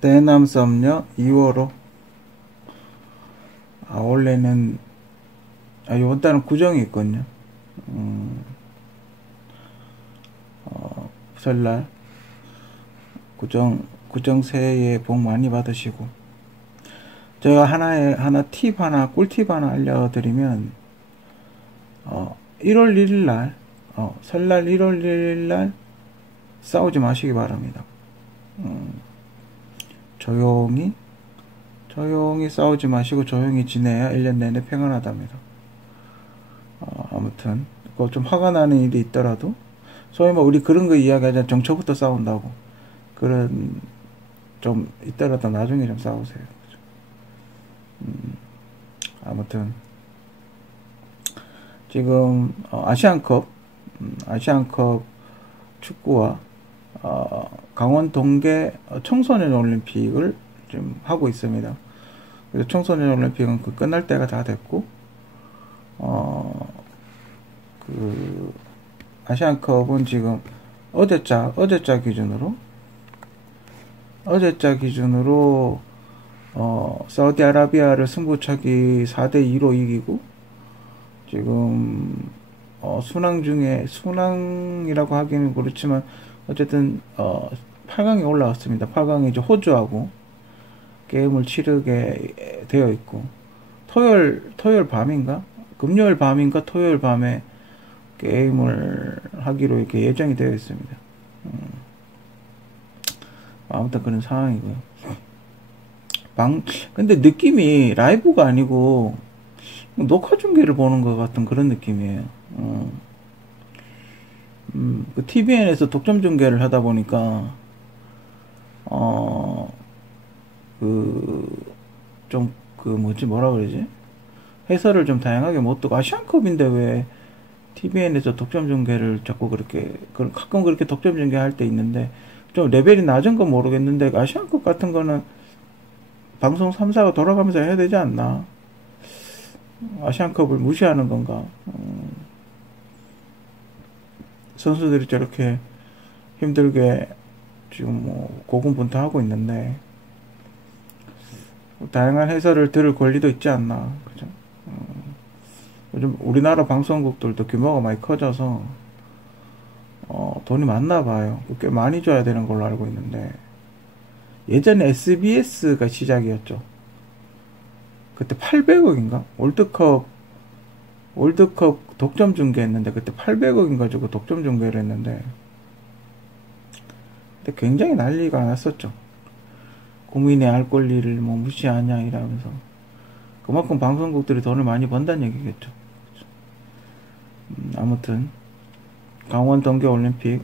대남섬요 2월호. 원래는 이번 달은 구정이 있거든요. 설날 구정 새해 복 많이 받으시고, 제가 하나 꿀팁 하나 알려드리면, 1월 1일 날, 설날 1월 1일 날 싸우지 마시기 바랍니다. 조용히 싸우지 마시고 조용히 지내야 1년 내내 평안하답니다. 아무튼 그거 좀 화가 나는 일이 있더라도, 소위 우리 그런 거 이야기하자, 정초부터 싸운다고, 그런 좀 있더라도 나중에 좀 싸우세요. 아무튼 지금 아시안컵 축구와 강원 동계 청소년 올림픽을 지금 하고 있습니다. 그래서 청소년 올림픽은 끝날 때가 다 됐고, 그 아시안컵은 지금 어제자 기준으로 사우디아라비아를 승부차기 4대2로 이기고, 지금 순항이라고 하기는 그렇지만 어쨌든 8강에 올라왔습니다. 8강에 이제 호주하고 게임을 치르게 되어 있고, 토요일 밤인가? 금요일 밤인가 토요일 밤에 게임을 하기로 이렇게 예정이 되어 있습니다. 아무튼 그런 상황이고요. 근데 느낌이 라이브가 아니고 녹화 중계를 보는 것 같은 그런 느낌이에요. 그 TVN에서 독점 중계를 하다 보니까 뭐라 그러지? 해설을 좀 다양하게 못 두고, 아시안컵인데 왜 TVN에서 독점 중계를 자꾸 가끔 그렇게 독점 중계할 때 있는데, 좀 레벨이 낮은 건 모르겠는데, 아시안컵 같은 거는 방송 3사가 돌아가면서 해야 되지 않나? 아시안컵을 무시하는 건가? 선수들이 저렇게 힘들게 지금 고군분투하고 있는데, 다양한 해설을 들을 권리도 있지 않나? 그죠? 요즘 우리나라 방송국들도 규모가 많이 커져서 돈이 많나 봐요. 꽤 많이 줘야 되는 걸로 알고 있는데, 예전에 SBS가 시작이었죠. 그때 800억인가? 월드컵 독점 중계했는데, 그때 800억인 가지고 독점 중계를 했는데, 근데 굉장히 난리가 났었죠. 국민의 알 권리를 무시하냐 이러면서. 그만큼 방송국들이 돈을 많이 번다는 얘기겠죠. 아무튼 강원 동계 올림픽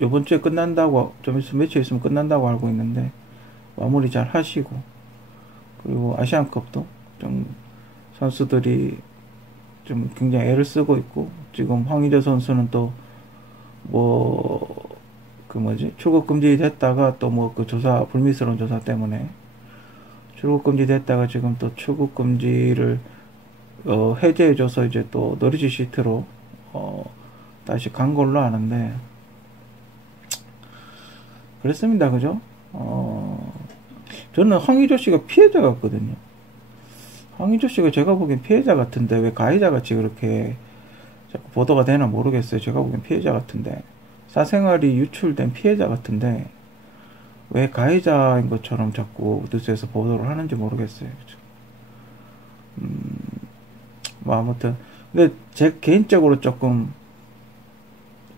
요번 주에 끝난다고, 좀 있으면 며칠 있으면 끝난다고 알고 있는데, 마무리 잘 하시고, 그리고 아시안컵도 좀 선수들이 좀 굉장히 애를 쓰고 있고, 지금 황의조 선수는 또 출국 금지 됐다가 또 불미스러운 조사 때문에 출국 금지 됐다가 지금 또 출국 금지를 해제해줘서 이제 또 너리지 시트로 다시 간 걸로 아는데, 그랬습니다. 그죠? 저는 황의조 씨가 피해자 같거든요. 황의조 씨가 제가 보기엔 피해자 같은데, 왜 가해자 같이 그렇게 자꾸 보도가 되나 모르겠어요. 제가 보기엔 피해자 같은데, 사생활이 유출된 피해자 같은데, 왜 가해자인 것처럼 자꾸 뉴스에서 보도를 하는지 모르겠어요. 그죠? 아무튼, 근데 제 개인적으로 조금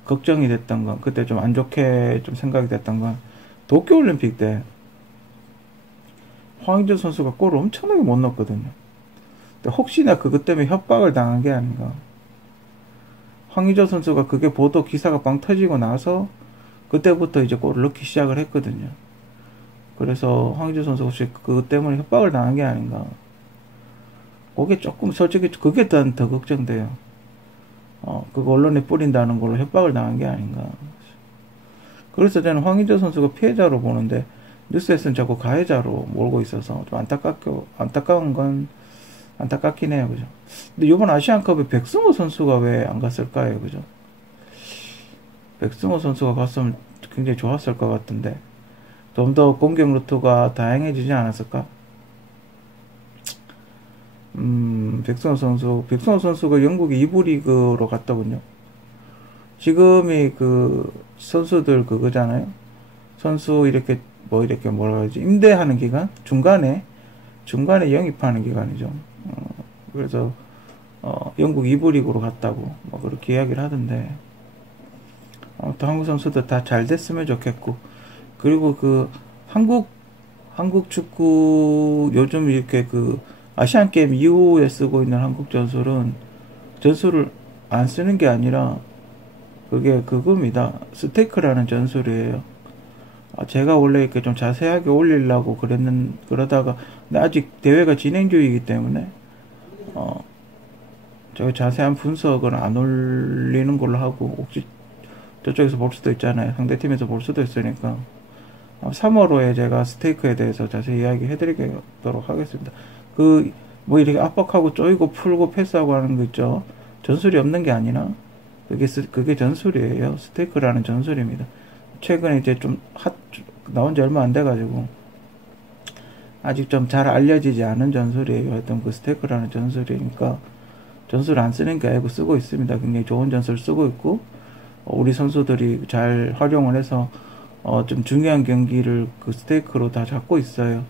걱정이 됐던 건, 그때 좀 안 좋게 좀 생각이 됐던 건, 도쿄올림픽 때 황의조 선수가 골을 엄청나게 못 넣었거든요. 근데 혹시나 그것 때문에 협박을 당한 게 아닌가. 황의조 선수가 그게 보도 기사가 빵 터지고 나서 그때부터 이제 골을 넣기 시작을 했거든요. 그래서 황의조 선수가 혹시 그것 때문에 협박을 당한 게 아닌가. 그게 조금 솔직히 그게 더 걱정돼요. 그거 언론에 뿌린다는 걸로 협박을 당한 게 아닌가. 그래서 저는 황의조 선수가 피해자로 보는데, 뉴스에서는 자꾸 가해자로 몰고 있어서 좀 안타까운 건 안타깝긴 해요. 그죠? 근데 이번 아시안컵에 백승호 선수가 왜 안 갔을까요? 그죠? 백승호 선수가 갔으면 굉장히 좋았을 것 같은데, 좀 더 공격 루트가 다양해지지 않았을까? 백승호 선수가 영국 2부 리그로 갔더군요. 지금이 그 선수들 그거잖아요. 선수 이렇게 뭐 이렇게 뭐라 그러지? 임대하는 기간? 중간에 영입하는 기간이죠. 그래서 영국 2부 리그로 갔다고 뭐 그렇게 이야기를 하던데, 아무튼 한국 선수들 다 잘 됐으면 좋겠고, 그리고 그 한국 축구 요즘 이렇게 그 아시안 게임 이후에 쓰고 있는 한국 전술을 안 쓰는 게 아니라 그게 그겁니다. 스테이크라는 전술이에요. 제가 원래 이렇게 좀 자세하게 올리려고 그러다가, 근데 아직 대회가 진행 중이기 때문에, 저 자세한 분석은 안 올리는 걸로 하고, 혹시 저쪽에서 볼 수도 있잖아요. 상대팀에서 볼 수도 있으니까. 3월호에 제가 스테이크에 대해서 자세히 이야기 해드리도록 하겠습니다. 뭐 이렇게 압박하고 쪼이고 풀고 패스하고 하는 거 있죠. 전술이 없는 게 아니라, 그게 전술이에요. 스테이크라는 전술입니다. 최근에 이제 나온 지 얼마 안 돼가지고, 아직 좀 잘 알려지지 않은 전술이에요. 하여튼 그 스테이크라는 전술이니까, 전술 안 쓰는 게 아니고 쓰고 있습니다. 굉장히 좋은 전술 쓰고 있고, 우리 선수들이 잘 활용을 해서, 좀 중요한 경기를 그 스테이크로 다 잡고 있어요.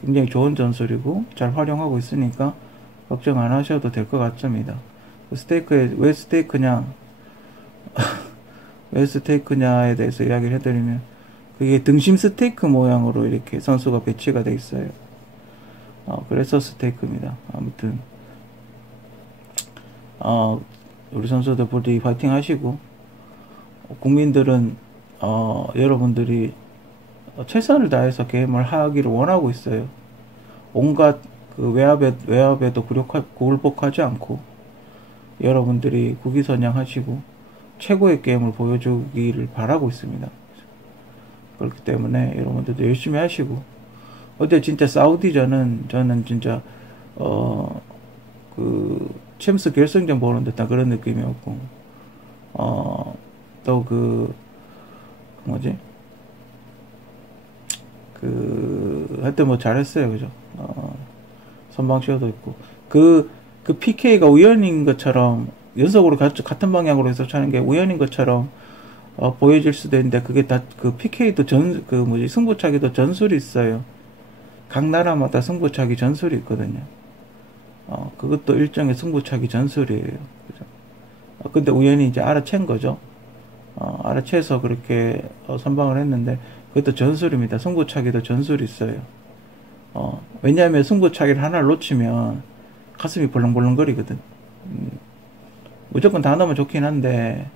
굉장히 좋은 전술이고, 잘 활용하고 있으니까, 걱정 안 하셔도 될 것 같습니다. 왜 스테이크냐에 대해서 이야기를 해드리면, 그게 등심 스테이크 모양으로 이렇게 선수가 배치가 돼 있어요. 그래서 스테이크입니다. 아무튼, 우리 선수들 부디 파이팅 하시고, 국민들은, 여러분들이 최선을 다해서 게임을 하기를 원하고 있어요. 온갖 그 외압에도 굴복하지 않고, 여러분들이 국위선양하시고, 최고의 게임을 보여주기를 바라고 있습니다. 그렇기 때문에 여러분들도 열심히 하시고, 어제 진짜 사우디전은 저는 진짜, 챔스 결승전 보는 듯한 그런 느낌이었고, 또 하여튼 뭐 잘했어요. 그죠? 선방쇼도 있고. 그 PK가 우연인 것처럼, 연속으로 같은 방향으로 해서 차는 게 우연인 것처럼, 보여질 수도 있는데, 그게 다, PK도 승부차기도 전술이 있어요. 각 나라마다 승부차기 전술이 있거든요. 그것도 일종의 승부차기 전술이에요. 그죠? 근데 우연히 이제 알아챈 거죠. 알아채서 그렇게, 선방을 했는데, 그것도 전술입니다. 승부차기도 전술이 있어요. 왜냐하면 승부차기를 하나를 놓치면 가슴이 벌렁벌렁거리거든. 무조건 다 넣으면 좋긴 한데,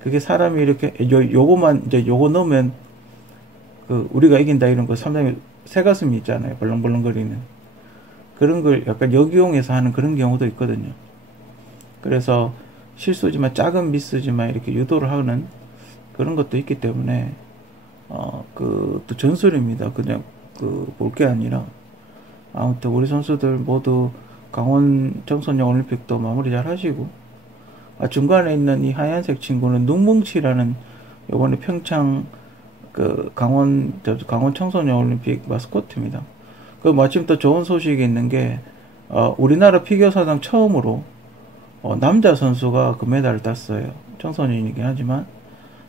그게 사람이 이렇게, 요거 넣으면, 우리가 이긴다 이런 거 상당히 새가슴이 있잖아요. 벌렁벌렁거리는. 그런 걸 약간 역이용해서 하는 그런 경우도 있거든요. 그래서 실수지만, 작은 미스지만 이렇게 유도를 하는 그런 것도 있기 때문에, 또 전술입니다. 그냥, 볼 게 아니라. 아무튼 우리 선수들 모두 강원 청소년 올림픽도 마무리 잘 하시고, 중간에 있는 이 하얀색 친구는 눈뭉치라는 요번에 평창 강원 청소년 올림픽 마스코트입니다. 마침 또 좋은 소식이 있는 게, 우리나라 피겨 사상 처음으로, 남자 선수가 금메달을 땄어요. 청소년이긴 하지만,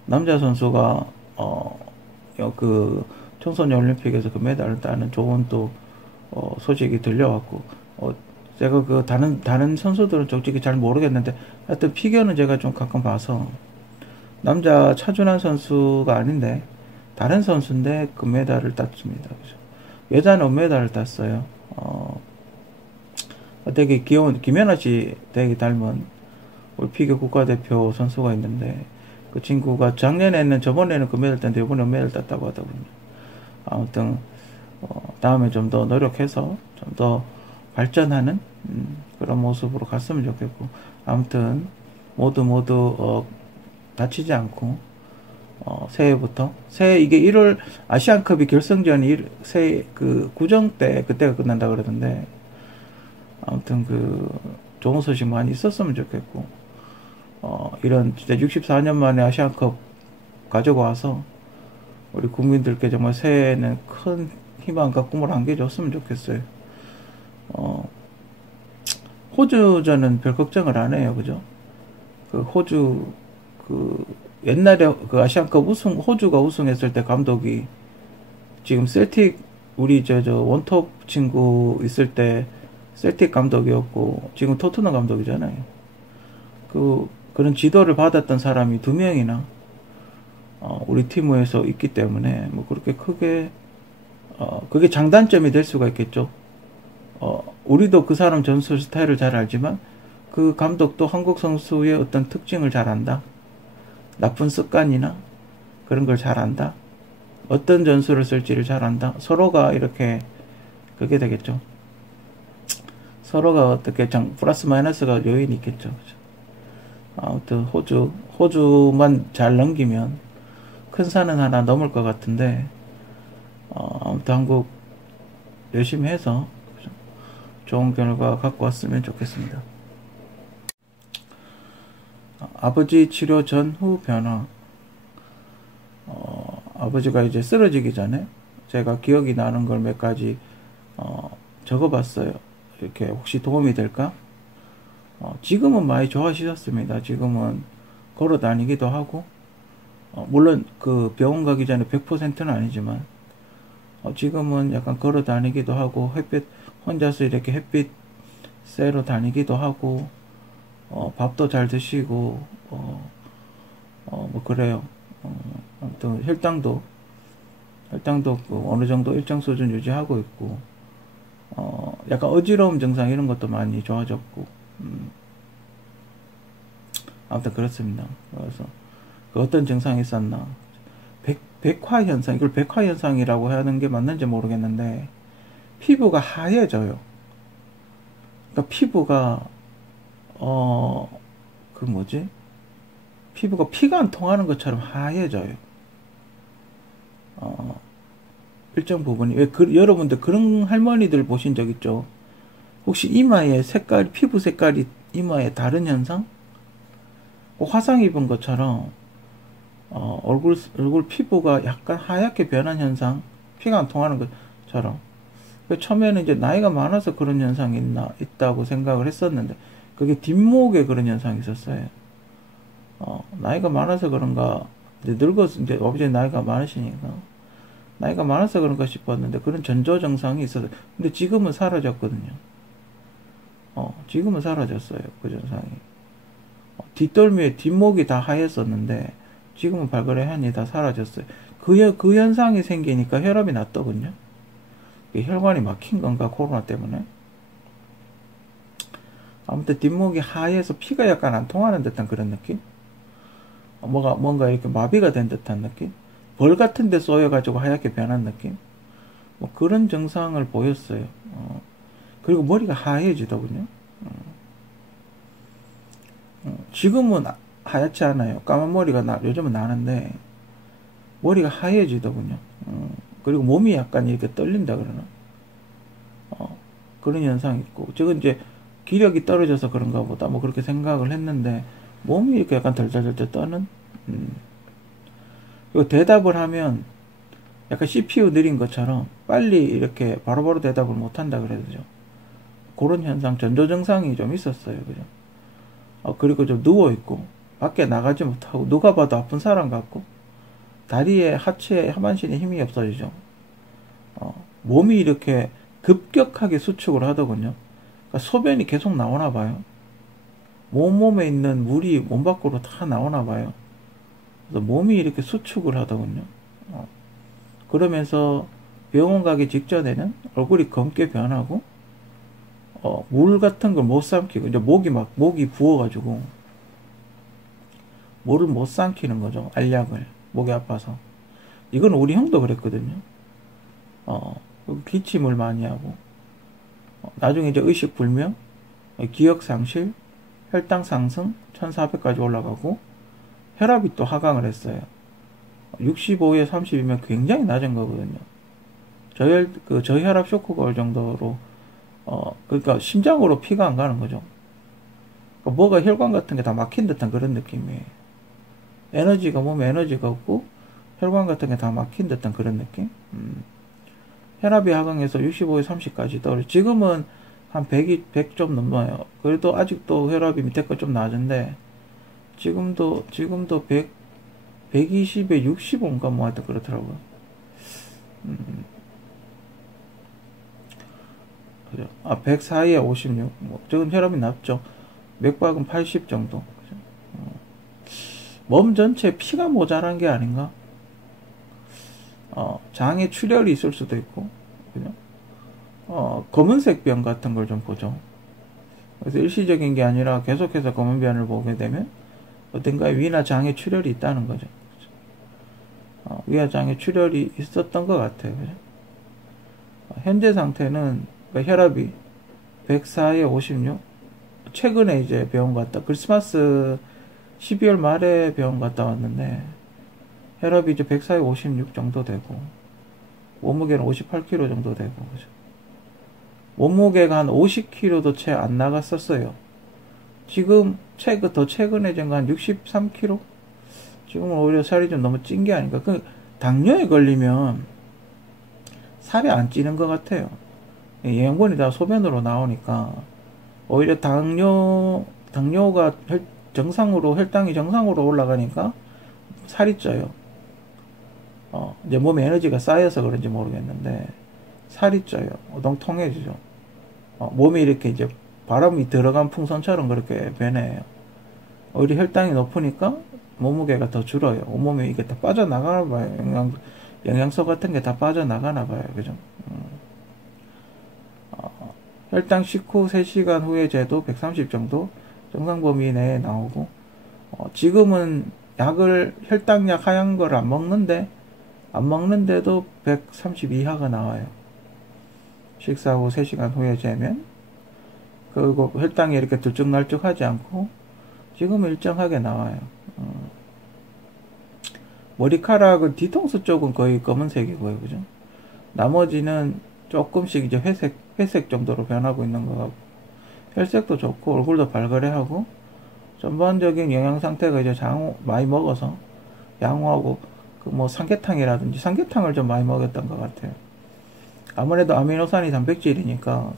남자 선수가, 청소년 올림픽에서 금메달을 따는 좋은 또, 소식이 들려왔고, 제가 다른 선수들은 솔직히 잘 모르겠는데, 하여튼 피겨는 제가 좀 가끔 봐서, 남자 차준환 선수가 아닌데, 다른 선수인데 금메달을 땄습니다. 그죠? 여자는 은메달을 땄어요. 되게 귀여운, 김연아 씨 되게 닮은 우리 피겨 국가대표 선수가 있는데, 그 친구가 저번에는 금메달 땄는데 이번에 은메달 땄다고 하더군요. 아무튼, 다음에 좀 더 노력해서 좀 더 발전하는, 그런 모습으로 갔으면 좋겠고, 아무튼, 모두, 다치지 않고, 이게 1월 아시안컵이 결승전이 구정 때 그때가 끝난다 그러던데, 아무튼 좋은 소식 많이 있었으면 좋겠고, 이런 진짜 64년 만에 아시안컵 가지고 와서 우리 국민들께 정말 새해에는 큰 희망과 꿈을 안겨줬으면 좋겠어요. 어, 호주전은 별 걱정을 안 해요, 그죠? 그 호주 그 옛날에 그 아시안컵 호주가 우승했을 때 감독이 지금 셀틱 우리 저 원톱 친구 있을 때 셀틱 감독이었고 지금 토트넘 감독이잖아요. 그런 지도를 받았던 사람이 두 명이나 우리 팀에서 있기 때문에 뭐 그렇게 크게 그게 장단점이 될 수가 있겠죠. 우리도 그 사람 전술 스타일을 잘 알지만 그 감독도 한국 선수의 어떤 특징을 잘 안다. 나쁜 습관이나 그런 걸 잘 안다. 어떤 전술을 쓸지를 잘 안다. 서로가 이렇게 그게 되겠죠. 서로가 어떻게 플러스 마이너스가 요인이 있겠죠. 그죠? 아무튼 호주만 잘 넘기면 큰 산은 하나 넘을 것 같은데 아무튼 한국 열심히 해서 그죠? 좋은 결과 갖고 왔으면 좋겠습니다. 아버지 치료 전후 변화. 아버지가 이제 쓰러지기 전에 제가 기억이 나는 걸 몇 가지 적어봤어요. 이렇게 혹시 도움이 될까? 지금은 많이 좋아지셨습니다. 지금은 걸어 다니기도 하고 물론 그 병원 가기 전에 100%는 아니지만 지금은 약간 걸어 다니기도 하고 햇빛 혼자서 이렇게 햇빛 쐬러 다니기도 하고 밥도 잘 드시고 뭐 그래요. 아무튼 혈당도 그 어느 정도 일정 수준 유지하고 있고 약간 어지러움 증상 이런 것도 많이 좋아졌고 아무튼 그렇습니다. 그래서 그 어떤 증상이 있었나 백화 현상, 이걸 백화 현상이라고 하는 게 맞는지 모르겠는데 피부가 하얘져요. 그러니까 피부가 그 뭐지? 피부가 피가 안 통하는 것처럼 하얘져요. 일정 부분이 여러분들 그런 할머니들 보신 적 있죠? 혹시 이마의 색깔, 피부 색깔이 이마에 다른 현상? 화상 입은 것처럼 얼굴 피부가 약간 하얗게 변한 현상, 피가 안 통하는 것처럼. 처음에는 이제 나이가 많아서 그런 현상이 있다고 생각을 했었는데, 그게 뒷목에 그런 현상이 있었어요. 나이가 많아서 그런가, 이제 늙어서, 이제 아버지 나이가 많으시니까, 나이가 많아서 그런가 싶었는데, 그런 전조 증상이 있었어요. 근데 지금은 사라졌거든요. 지금은 사라졌어요. 그 증상이. 뒷덜미에 뒷목이 다 하였었는데, 지금은 발그레 한이 다 사라졌어요. 그 현상이 생기니까 혈압이 낮더군요. 혈관이 막힌 건가, 코로나 때문에. 아무튼 뒷목이 하얘서 피가 약간 안 통하는 듯한 그런 느낌? 뭔가 이렇게 마비가 된 듯한 느낌? 벌 같은 데 쏘여가지고 하얗게 변한 느낌? 뭐 그런 증상을 보였어요. 그리고 머리가 하얘지더군요. 지금은 하얗지 않아요. 까만 머리가 요즘은 나는데, 머리가 하얘지더군요. 그리고 몸이 약간 이렇게 떨린다 그러나? 그런 현상이 있고, 저건 이제 기력이 떨어져서 그런가 보다, 뭐 그렇게 생각을 했는데, 몸이 이렇게 약간 덜덜덜 떠는? 그리고 대답을 하면, 약간 CPU 느린 것처럼, 빨리 이렇게 바로바로 대답을 못한다 그래야죠. 그런 현상, 전조 증상이 좀 있었어요. 그죠? 그리고 좀 누워있고, 밖에 나가지 못하고, 누가 봐도 아픈 사람 같고, 다리에, 하체에, 하반신에 힘이 없어지죠. 몸이 이렇게 급격하게 수축을 하더군요. 그러니까 소변이 계속 나오나 봐요. 몸에 있는 물이 몸 밖으로 다 나오나 봐요. 그래서 몸이 이렇게 수축을 하더군요. 그러면서 병원 가기 직전에는 얼굴이 검게 변하고, 물 같은 걸 못 삼키고, 이제 목이 부어가지고, 물을 못 삼키는 거죠. 알약을. 목이 아파서. 이건 우리 형도 그랬거든요. 기침을 많이 하고, 나중에 이제 의식불명, 기억상실, 혈당 상승, 1400까지 올라가고, 혈압이 또 하강을 했어요. 65에 30이면 굉장히 낮은 거거든요. 저혈압 쇼크가 올 정도로, 그러니까 심장으로 피가 안 가는 거죠. 그러니까 뭐가 혈관 같은 게 다 막힌 듯한 그런 느낌이에요. 몸에 에너지가 없고, 혈관 같은 게 다 막힌 듯한 그런 느낌. 혈압이 하강해서 65에 30까지 떨어져. 지금은 한 100 좀 넘어요. 그래도 아직도 혈압이 밑에 거 좀 낮은데, 지금도 120에 65인가 뭐 하여튼 그렇더라고요. 그죠? 104에 56. 뭐, 저건 혈압이 낮죠. 맥박은 80 정도. 그죠? 몸 전체에 피가 모자란 게 아닌가? 장에 출혈이 있을 수도 있고, 그죠? 검은색 변 같은 걸 좀 보죠. 그래서 일시적인 게 아니라 계속해서 검은 변을 보게 되면 어딘가에 위나 장에 출혈이 있다는 거죠. 위와 장에 출혈이 있었던 것 같아요. 그죠? 현재 상태는 그러니까 혈압이 104에 56. 최근에 이제 병원 갔다 크리스마스 12월 말에 병원 갔다 왔는데 혈압이 이제 104에 56 정도 되고 몸무게는 58kg 정도 되고 그죠? 몸무게가 한 50kg도 채 안 나갔었어요. 지금 더 최근에 된 거 한 63kg? 지금은 오히려 살이 좀 너무 찐 게 아닌가. 당뇨에 걸리면 살이 안 찌는 것 같아요. 영양분이 다 소변으로 나오니까 오히려 당뇨가 혈당이 정상으로 올라가니까 살이 쪄요. 이제 몸에 에너지가 쌓여서 그런지 모르겠는데 살이 쪄요. 오동통해지죠. 몸이 이렇게 이제 바람이 들어간 풍선처럼 그렇게 변해요. 오히려 혈당이 높으니까 몸무게가 더 줄어요. 온몸에 이게 다 빠져나가나 봐요. 영양소 같은 게 다 빠져나가나 봐요. 그죠? 혈당 식후 3시간 후에 재도 130 정도 정상 범위 내에 나오고, 지금은 혈당약 하얀 걸 안 먹는데도 130 이하가 나와요. 식사 후 3시간 후에 재면. 그리고 혈당이 이렇게 들쭉날쭉하지 않고, 지금은 일정하게 나와요. 머리카락은 뒤통수 쪽은 거의 검은색이고요. 그죠? 나머지는 조금씩 이제 회색 정도로 변하고 있는 것 같고, 혈색도 좋고, 얼굴도 발그레하고, 전반적인 영양 상태가 이제 많이 먹어서, 양호하고, 삼계탕이라든지, 삼계탕을 좀 많이 먹었던 것 같아요. 아무래도 아미노산이 단백질이니까,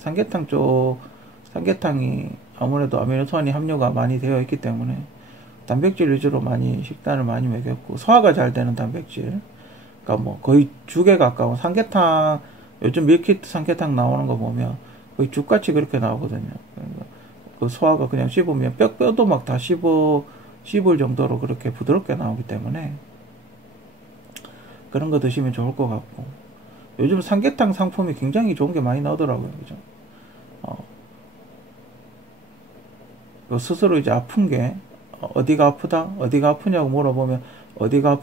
삼계탕이 아무래도 아미노산이 함유가 많이 되어 있기 때문에, 단백질 위주로 식단을 많이 먹였고, 소화가 잘 되는 단백질. 그러니까 거의 죽에 가까운 삼계탕, 요즘 밀키트 삼계탕 나오는 거 보면 거의 죽같이 그렇게 나오거든요. 그러니까 그 소화가 그냥 씹으면 뼈도 막 다 씹을 정도로 그렇게 부드럽게 나오기 때문에 그런 거 드시면 좋을 것 같고, 요즘 삼계탕 상품이 굉장히 좋은 게 많이 나오더라고요. 그죠? 스스로 이제 아픈 게 어디가 아프냐고 물어보면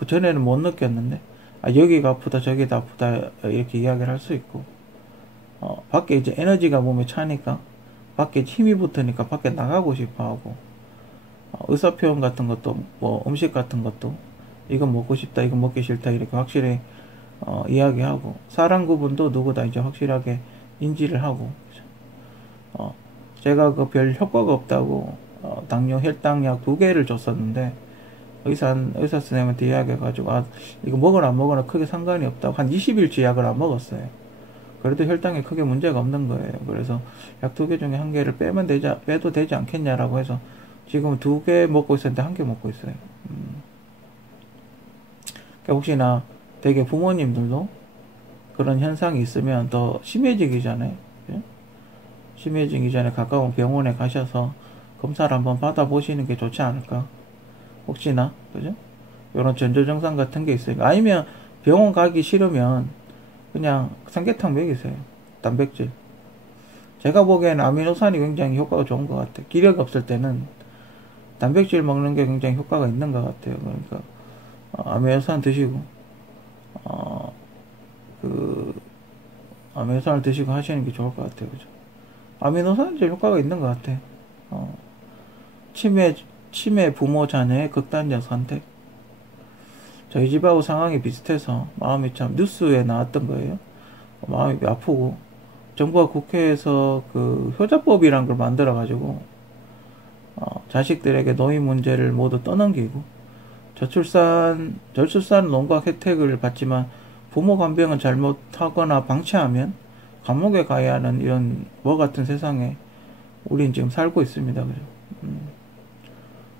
전에는 못 느꼈는데 여기가 아프다 저기가 아프다 이렇게 이야기를 할 수 있고, 밖에 이제 에너지가 몸에 차니까 밖에 힘이 붙으니까 밖에 나가고 싶어 하고, 의사표현 같은 것도 음식 같은 것도 이건 먹고 싶다 이건 먹기 싫다 이렇게 확실히 이야기하고, 사람 구분도 누구다 이제 확실하게 인지를 하고, 제가 별 효과가 없다고 당뇨 혈당약 2개를 줬었는데 의사 선생님한테 이야기해가지고 이거 먹으나 안 먹으나 크게 상관이 없다고 한 20일치 약을 안 먹었어요. 그래도 혈당에 크게 문제가 없는 거예요. 그래서 약 2개 중에 1개를 빼도 되지 않겠냐라고 해서 지금 2개 먹고 있었는데 1개 먹고 있어요. 그러니까 혹시나 되게 부모님들도 그런 현상이 있으면 더 심해지기 전에 가까운 병원에 가셔서 검사를 한번 받아보시는 게 좋지 않을까. 혹시나, 그죠? 이런 전조증상 같은 게 있으니까. 아니면 병원 가기 싫으면 그냥 삼계탕 먹이세요. 단백질. 제가 보기에는 아미노산이 굉장히 효과가 좋은 것 같아요. 기력이 없을 때는 단백질 먹는 게 굉장히 효과가 있는 것 같아요. 그러니까, 아미노산 드시고, 아미노산을 드시고 하시는 게 좋을 것 같아요. 그죠? 아미노산이 좀 효과가 있는 것 같아. 치매 부모 자녀의 극단적 선택. 저희 집하고 상황이 비슷해서 마음이 참 뉴스에 나왔던 거예요. 마음이 아프고 정부가 국회에서 그 효자법이란 걸 만들어 가지고 자식들에게 노인 문제를 모두 떠넘기고 저출산 농가 혜택을 받지만 부모 간병은 잘못하거나 방치하면 감옥에 가야 하는 이런 뭐 같은 세상에 우린 지금 살고 있습니다. 그죠?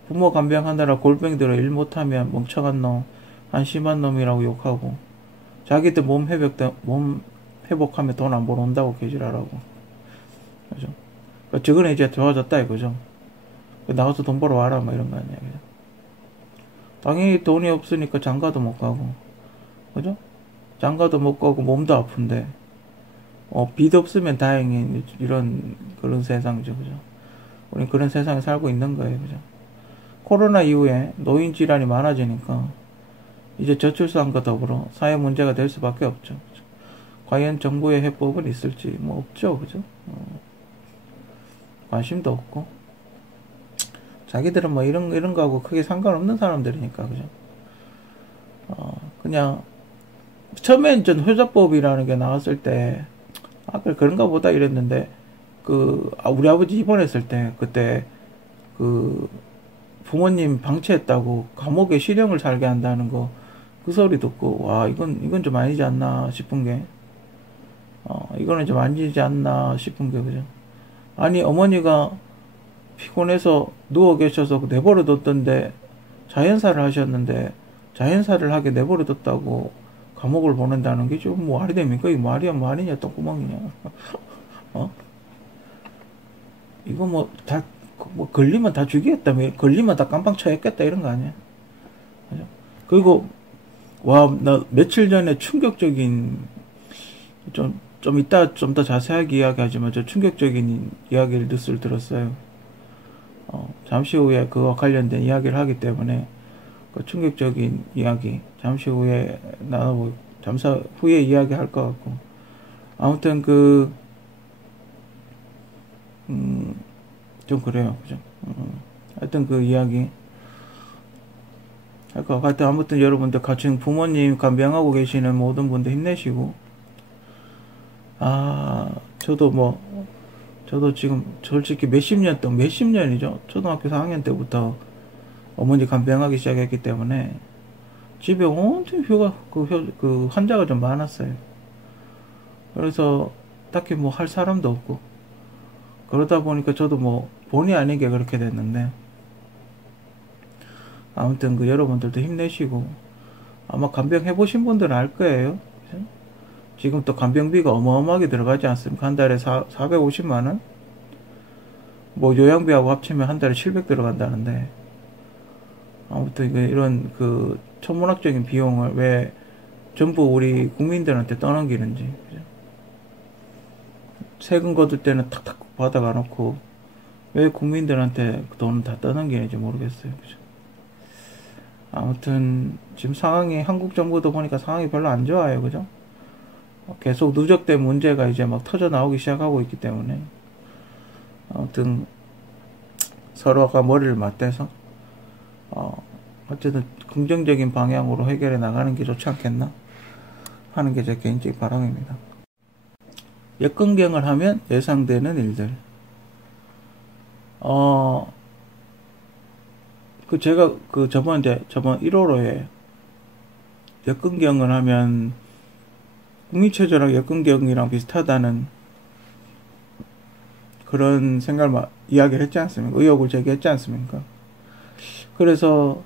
부모 간병하느라 골병 들어 일 못하면 멍청한 놈, 한심한 놈이라고 욕하고, 자기들 몸 회복하면 돈 안 벌어온다고 개지랄하고. 그죠? 그러니까 저거는 이제 좋아졌다 이거죠. 나가서 돈 벌어 와라, 뭐 이런 거 아니야. 그죠? 당연히 돈이 없으니까 장가도 못 가고, 그죠? 장가도 못 가고 몸도 아픈데, 빚 없으면 다행인 그런 세상이죠. 그죠? 우린 그런 세상에 살고 있는 거예요. 그죠? 코로나 이후에 노인 질환이 많아지니까 이제 저출산과 더불어 사회 문제가 될 수밖에 없죠. 그죠? 과연 정부의 해법은 있을지 뭐 없죠. 그죠? 관심도 없고 자기들은 뭐 이런 거하고 크게 상관없는 사람들이니까. 그죠? 그냥 처음엔 전 효자법이라는 게 나왔을 때 그래 그런가 보다 이랬는데 우리 아버지 입원했을 때 그때 부모님 방치했다고 감옥에 실형을 살게 한다는 거 그 소리 듣고 와 이건 좀 아니지 않나 싶은 게 이거는 좀 아니지 않나 싶은 게 그죠? 아니 어머니가 피곤해서 누워 계셔서 내버려 뒀던데 자연사를 하셨는데 자연사를 하게 내버려 뒀다고 감옥을 보낸다는 게 좀 말이 됩니까? 이거 말이야 뭐 아니냐 똥구멍이냐. 이거 뭐 걸리면 다 죽이겠다, 걸리면 다 깜빵 쳐야겠다 이런 거 아니야? 그죠? 그리고 나 며칠 전에 충격적인 좀 이따 좀 더 자세하게 이야기하지만 저 충격적인 이야기를 뉴스를 들었어요. 잠시 후에 그와 관련된 이야기를 하기 때문에 그 충격적인 이야기 잠시 후에 나누고 잠시 후에 이야기할 것 같고 아무튼 좀 그래요. 그죠? 하여튼 그 이야기 할 것 같아요. 아무튼 여러분들 같이 부모님 간병하고 계시는 모든 분들 힘내시고 저도 지금 솔직히 몇십 년이죠. 초등학교 4학년 때부터 어머니 간병하기 시작했기 때문에 집에 온통 환자가 좀 많았어요. 그래서 딱히 뭐 할 사람도 없고 그러다 보니까 저도 뭐 본의 아니게 그렇게 됐는데 아무튼 여러분들도 힘내시고 아마 간병 해보신 분들은 알 거예요. 그죠? 지금 또 간병비가 어마어마하게 들어가지 않습니까? 한 달에 450만원? 뭐 요양비하고 합치면 한 달에 700 들어간다는데 아무튼 이런 천문학적인 비용을 왜 전부 우리 국민들한테 떠넘기는지. 그죠? 세금 거둘 때는 탁탁 받아가 놓고 왜 국민들한테 돈을 다 떠넘기는지 모르겠어요. 그죠? 아무튼 지금 상황이 한국 정부도 보니까 상황이 별로 안 좋아요. 그죠? 계속 누적된 문제가 이제 막 터져 나오기 시작하고 있기 때문에 아무튼 서로가 머리를 맞대서 어쨌든 긍정적인 방향으로 해결해 나가는 게 좋지 않겠나 하는 게 제 개인적인 바람입니다. 역근경을 하면 예상되는 일들. 제가 저번 1호로에 역근경을 하면 국민체조랑 역근경이랑 비슷하다는 그런 이야기를 했지 않습니까? 의혹을 제기했지 않습니까? 그래서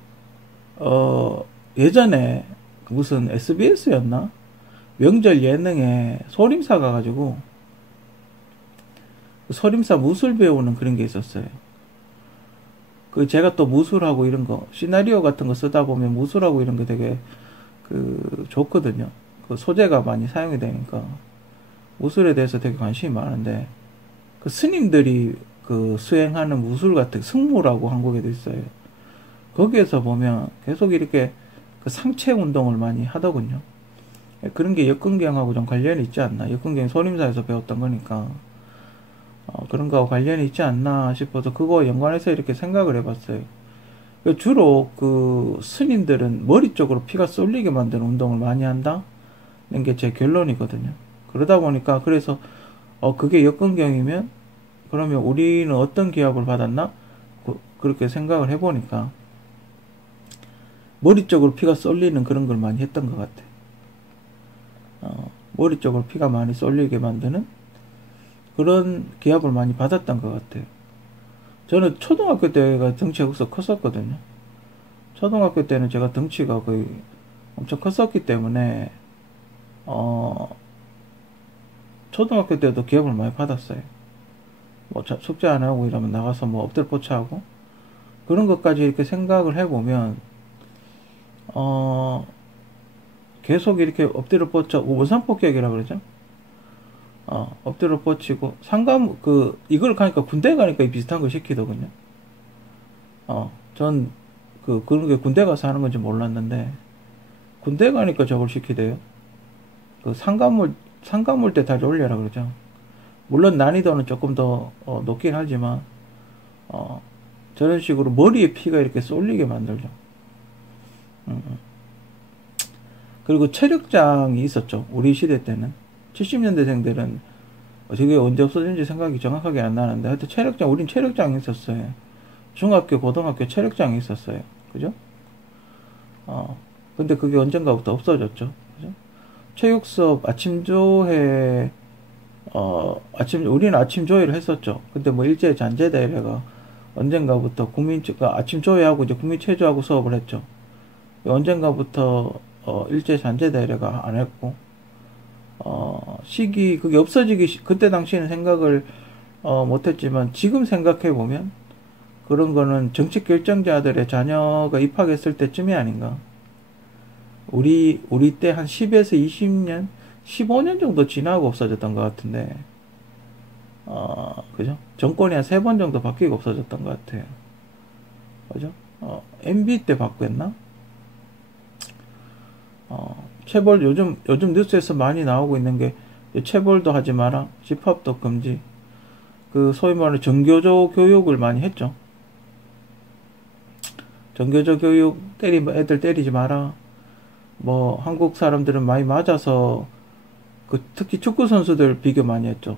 예전에 무슨 SBS였나? 명절 예능에 소림사 가가지고 소림사 무술 배우는 그런 게 있었어요. 제가 또 무술하고 이런 거 시나리오 같은 거 쓰다 보면 무술하고 이런 게 되게 좋거든요. 소재가 많이 사용이 되니까 무술에 대해서 되게 관심이 많은데 스님들이 수행하는 무술 같은 승무라고 한국에도 있어요. 거기에서 보면 계속 이렇게 상체 운동을 많이 하더군요. 그런 게 역근경하고 좀 관련이 있지 않나. 역근경 소림사에서 배웠던 거니까 그런 거하고 관련이 있지 않나 싶어서 그거와 연관해서 이렇게 생각을 해봤어요. 주로 스님들은 머리 쪽으로 피가 쏠리게 만드는 운동을 많이 한다는 게 제 결론이거든요. 그러다 보니까 그래서 그게 역근경이면 그러면 우리는 어떤 기합을 받았나? 그렇게 생각을 해보니까 머리 쪽으로 피가 쏠리는 그런 걸 많이 했던 것 같아. 머리 쪽으로 피가 많이 쏠리게 만드는 그런 기합을 많이 받았던 것 같아요. 저는 초등학교 때가 덩치가 여기서 컸었거든요. 초등학교 때는 제가 덩치가 거의 엄청 컸었기 때문에, 초등학교 때도 기합을 많이 받았어요. 뭐, 숙제 안 하고 이러면 나가서 뭐 엎드려 뻗쳐하고, 그런 것까지 이렇게 생각을 해보면, 계속 이렇게 엎드려 뻗쳐, 원산폭격이라 그러죠? 엎드려 뻗치고, 이걸 가니까 군대 가니까 비슷한 걸 시키더군요. 전, 그런 게 군대 가서 하는 건지 몰랐는데, 군대 가니까 저걸 시키대요. 상간물 때 다리 올려라 그러죠. 물론 난이도는 조금 더, 높긴 하지만, 저런 식으로 머리에 피가 이렇게 쏠리게 만들죠. 그리고 체력장이 있었죠. 우리 시대 때는. 70년대생들은 저게 언제 없어진지 생각이 정확하게 안 나는데, 하여튼 우린 체력장이 있었어요. 중학교, 고등학교 체력장이 있었어요. 그죠? 근데 그게 언젠가부터 없어졌죠. 그죠? 체육 수업 아침조회, 우리는 아침조회를 했었죠. 근데 뭐 일제 잔재대회가 언젠가부터 아침조회하고 이제 국민체조하고 수업을 했죠. 언젠가부터, 일제 잔재대회가 안 했고, 그게 그때 당시에는 생각을, 못했지만, 지금 생각해보면, 그런 거는 정책 결정자들의 자녀가 입학했을 때쯤이 아닌가. 우리 때 한 10에서 20년, 15년 정도 지나고 없어졌던 것 같은데, 그죠? 정권이 한 3번 정도 바뀌고 없어졌던 것 같아요. 그죠? MB 때 바꾸었나? 체벌, 요즘 뉴스에서 많이 나오고 있는 게, 체벌도 하지 마라, 집합도 금지, 소위 말하는 정교조 교육을 많이 했죠. 정교조 교육, 애들 때리지 마라. 뭐, 한국 사람들은 많이 맞아서, 특히 축구 선수들 비교 많이 했죠.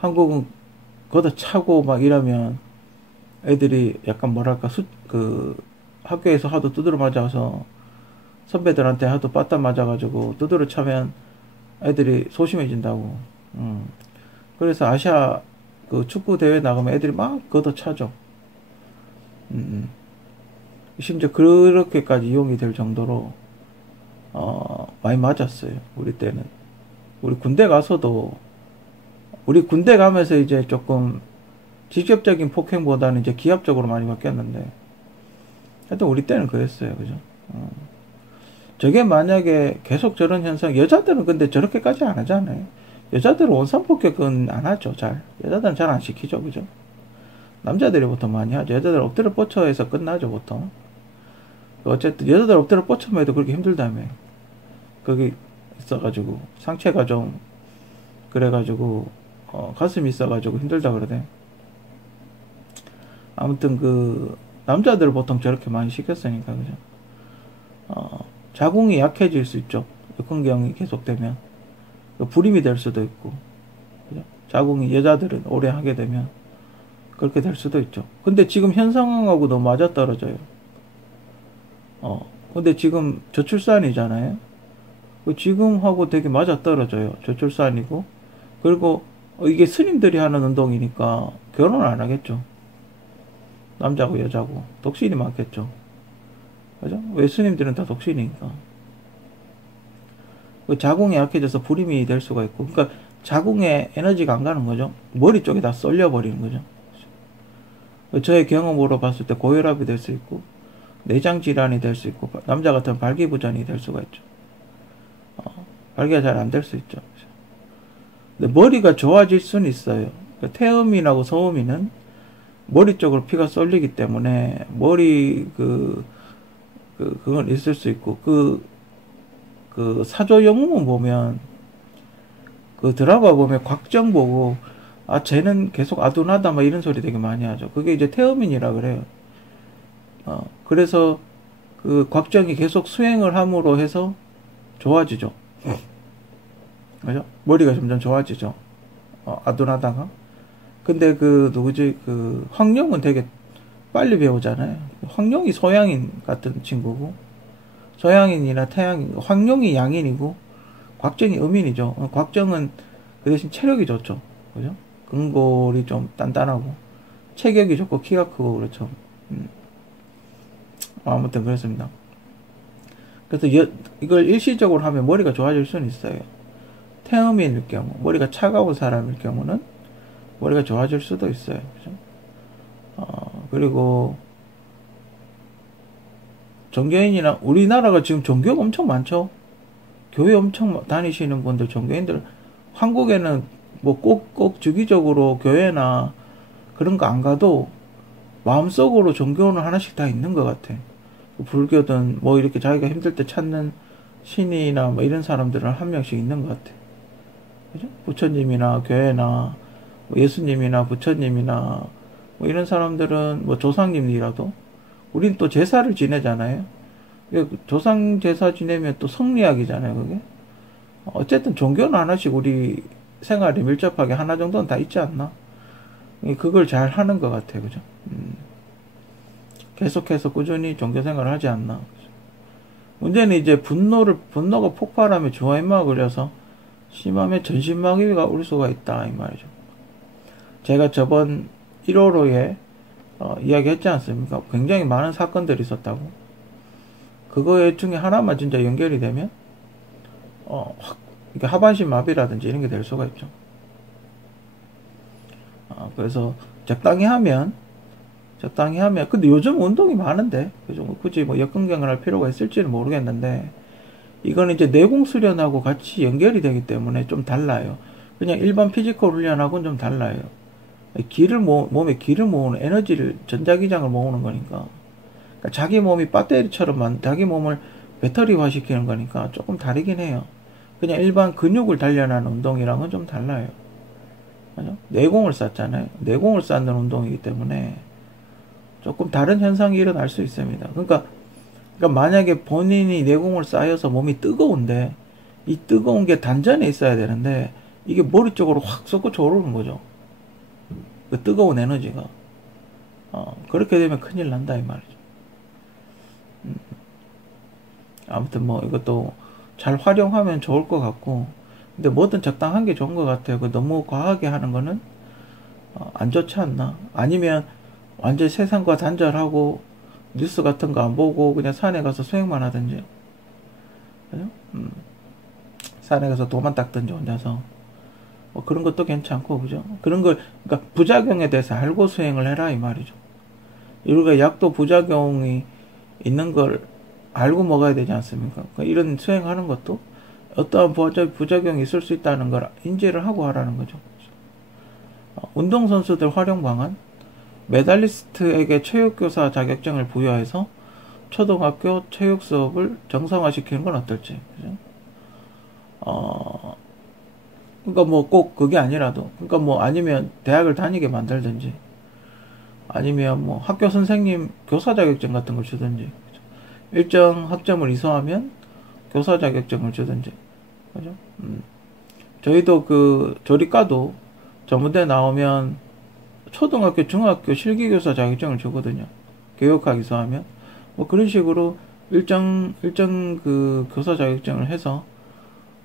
한국은 걷어 차고 막 이러면 애들이 약간 뭐랄까, 학교에서 하도 두드려 맞아서 선배들한테 하도 빠따 맞아가지고 두드려 차면 애들이 소심해진다고. 그래서 아시아 축구 대회 나가면 애들이 막 걷어 차죠. 심지어 그렇게까지 이용이 될 정도로 많이 맞았어요. 우리 때는. 우리 군대 가면서 이제 조금 직접적인 폭행보다는 이제 기합적으로 많이 바뀌었는데, 하여튼 우리 때는 그랬어요. 그죠? 저게 만약에 계속 저런 현상, 여자들은 근데 저렇게까지 안 하잖아요. 여자들은 원산폭격은 안 하죠, 잘. 여자들은 잘 안 시키죠, 그죠? 남자들이 보통 많이 하죠. 여자들 엎드려 뻗쳐해서 끝나죠, 보통. 어쨌든 여자들 엎드려 뻗쳐만 해도 그렇게 힘들다며. 거기 있어가지고 상체가 좀 그래가지고 가슴이 있어가지고 힘들다 그러대. 아무튼 남자들 보통 저렇게 많이 시켰으니까 그죠. 자궁이 약해질 수 있죠. 역근경이 계속되면 불임이 될 수도 있고, 그죠? 자궁이 여자들은 오래 하게 되면 그렇게 될 수도 있죠. 근데 지금 현 상황하고 너무 맞아떨어져요. 근데 지금 저출산이잖아요. 지금하고 되게 맞아떨어져요. 저출산이고, 그리고 이게 스님들이 하는 운동이니까 결혼을 안 하겠죠. 남자고 여자고 독신이 많겠죠. 그죠? 왜 스님들은 다 독신이니까. 자궁이 약해져서 불임이 될 수가 있고, 그러니까 자궁에 에너지가 안 가는 거죠. 머리 쪽에 다 쏠려 버리는 거죠. 저의 경험으로 봤을 때 고혈압이 될 수 있고, 내장 질환이 될 수 있고, 남자 같은 발기부전이 될 수가 있죠. 발기가 잘 안 될 수 있죠. 근데 머리가 좋아질 수는 있어요. 태음인하고 소음인은 머리 쪽으로 피가 쏠리기 때문에 머리 그건 있을 수 있고, 사조 영웅은 보면, 드라마 보면 곽정 보고, 쟤는 계속 아둔하다, 막 이런 소리 되게 많이 하죠. 그게 이제 태음인이라 그래요. 그래서 곽정이 계속 수행을 함으로 해서 좋아지죠. 그죠? 머리가 점점 좋아지죠. 아둔하다가. 근데 누구지? 황룡은 되게 빨리 배우잖아요. 황룡이 소양인 같은 친구고, 소양인이나 태양인, 황룡이 양인이고, 곽정이 음인이죠. 곽정은 그 대신 체력이 좋죠. 그죠? 근골이 좀 단단하고, 체격이 좋고, 키가 크고, 그렇죠. 아무튼 그렇습니다. 그래서 이걸 일시적으로 하면 머리가 좋아질 수는 있어요. 태음인일 경우, 머리가 차가운 사람일 경우는 머리가 좋아질 수도 있어요. 그죠? 그리고 종교인이나 우리나라가 지금 종교가 엄청 많죠. 교회 엄청 다니시는 분들, 종교인들, 한국에는 뭐 꼭 주기적으로 교회나 그런 거 안 가도 마음속으로 종교는 하나씩 다 있는 것 같아. 불교든 뭐 이렇게 자기가 힘들 때 찾는 신이나 뭐 이런 사람들은 한 명씩 있는 것 같아. 그죠? 부처님이나 교회나 뭐 예수님이나 부처님이나 뭐 이런 사람들은 뭐 조상님이라도 우린 또 제사를 지내잖아요. 조상 제사 지내면 또 성리학이잖아요, 그게. 어쨌든 종교는 하나씩 우리 생활에 밀접하게 하나 정도는 다 있지 않나? 그걸 잘 하는 것 같아요, 그죠? 계속해서 꾸준히 종교 생활을 하지 않나? 문제는 이제 분노가 폭발하면 주화인마가 걸려서 심하면 전신마비가 올 수가 있다, 이 말이죠. 제가 저번 1호로에 이야기 했지 않습니까? 굉장히 많은 사건들이 있었다고. 그거 중에 하나만 진짜 연결이 되면, 하반신 마비라든지 이런 게 될 수가 있죠. 그래서 적당히 하면, 근데 요즘 운동이 많은데, 그죠? 굳이 뭐 역근경을 할 필요가 있을지는 모르겠는데, 이거는 이제 내공 수련하고 같이 연결이 되기 때문에 좀 달라요. 그냥 일반 피지컬 훈련하고는 좀 달라요. 몸에 기를 모으는, 에너지를, 전자기장을 모으는 거니까. 그러니까 자기 몸이 배터리처럼 자기 몸을 배터리화 시키는 거니까 조금 다르긴 해요. 그냥 일반 근육을 단련하는 운동이랑은 좀 달라요. 그죠? 내공을 쌓잖아요. 내공을 쌓는 운동이기 때문에 조금 다른 현상이 일어날 수 있습니다. 그러니까 만약에 본인이 내공을 쌓여서 몸이 뜨거운데 이 뜨거운 게 단전에 있어야 되는데 이게 머리 쪽으로 확 솟구쳐 오르는 거죠. 그 뜨거운 에너지가. 그렇게 되면 큰일 난다 이 말이죠. 아무튼 뭐 이것도 잘 활용하면 좋을 것 같고, 근데 뭐든 적당한 게 좋은 것 같아요. 너무 과하게 하는 거는 안 좋지 않나. 아니면 완전 세상과 단절하고 뉴스 같은 거 안 보고 그냥 산에 가서 수행만 하든지, 그죠? 산에 가서 도만 닦든지 혼자서 뭐 그런 것도 괜찮고, 그죠? 그런 걸, 그러니까 부작용에 대해서 알고 수행을 해라 이 말이죠. 우리가 약도 부작용이 있는 걸 알고 먹어야 되지 않습니까? 이런 수행하는 것도 어떠한 부작용이 있을 수 있다는 걸 인지를 하고 하라는 거죠. 운동선수들 활용 방안, 메달리스트에게 체육교사 자격증을 부여해서 초등학교 체육 수업을 정상화시키는 건 어떨지, 그죠? 그러니까 뭐 꼭 그게 아니라도, 그러니까 뭐 아니면 대학을 다니게 만들든지, 아니면 뭐 학교 선생님 교사 자격증 같은 걸 주든지, 그죠? 일정 학점을 이수하면 교사 자격증을 주든지, 그죠? 저희도 조리과도 전문대 나오면 초등학교, 중학교 실기교사 자격증을 주거든요. 교육학 이수하면. 뭐 그런 식으로 일정 교사 자격증을 해서,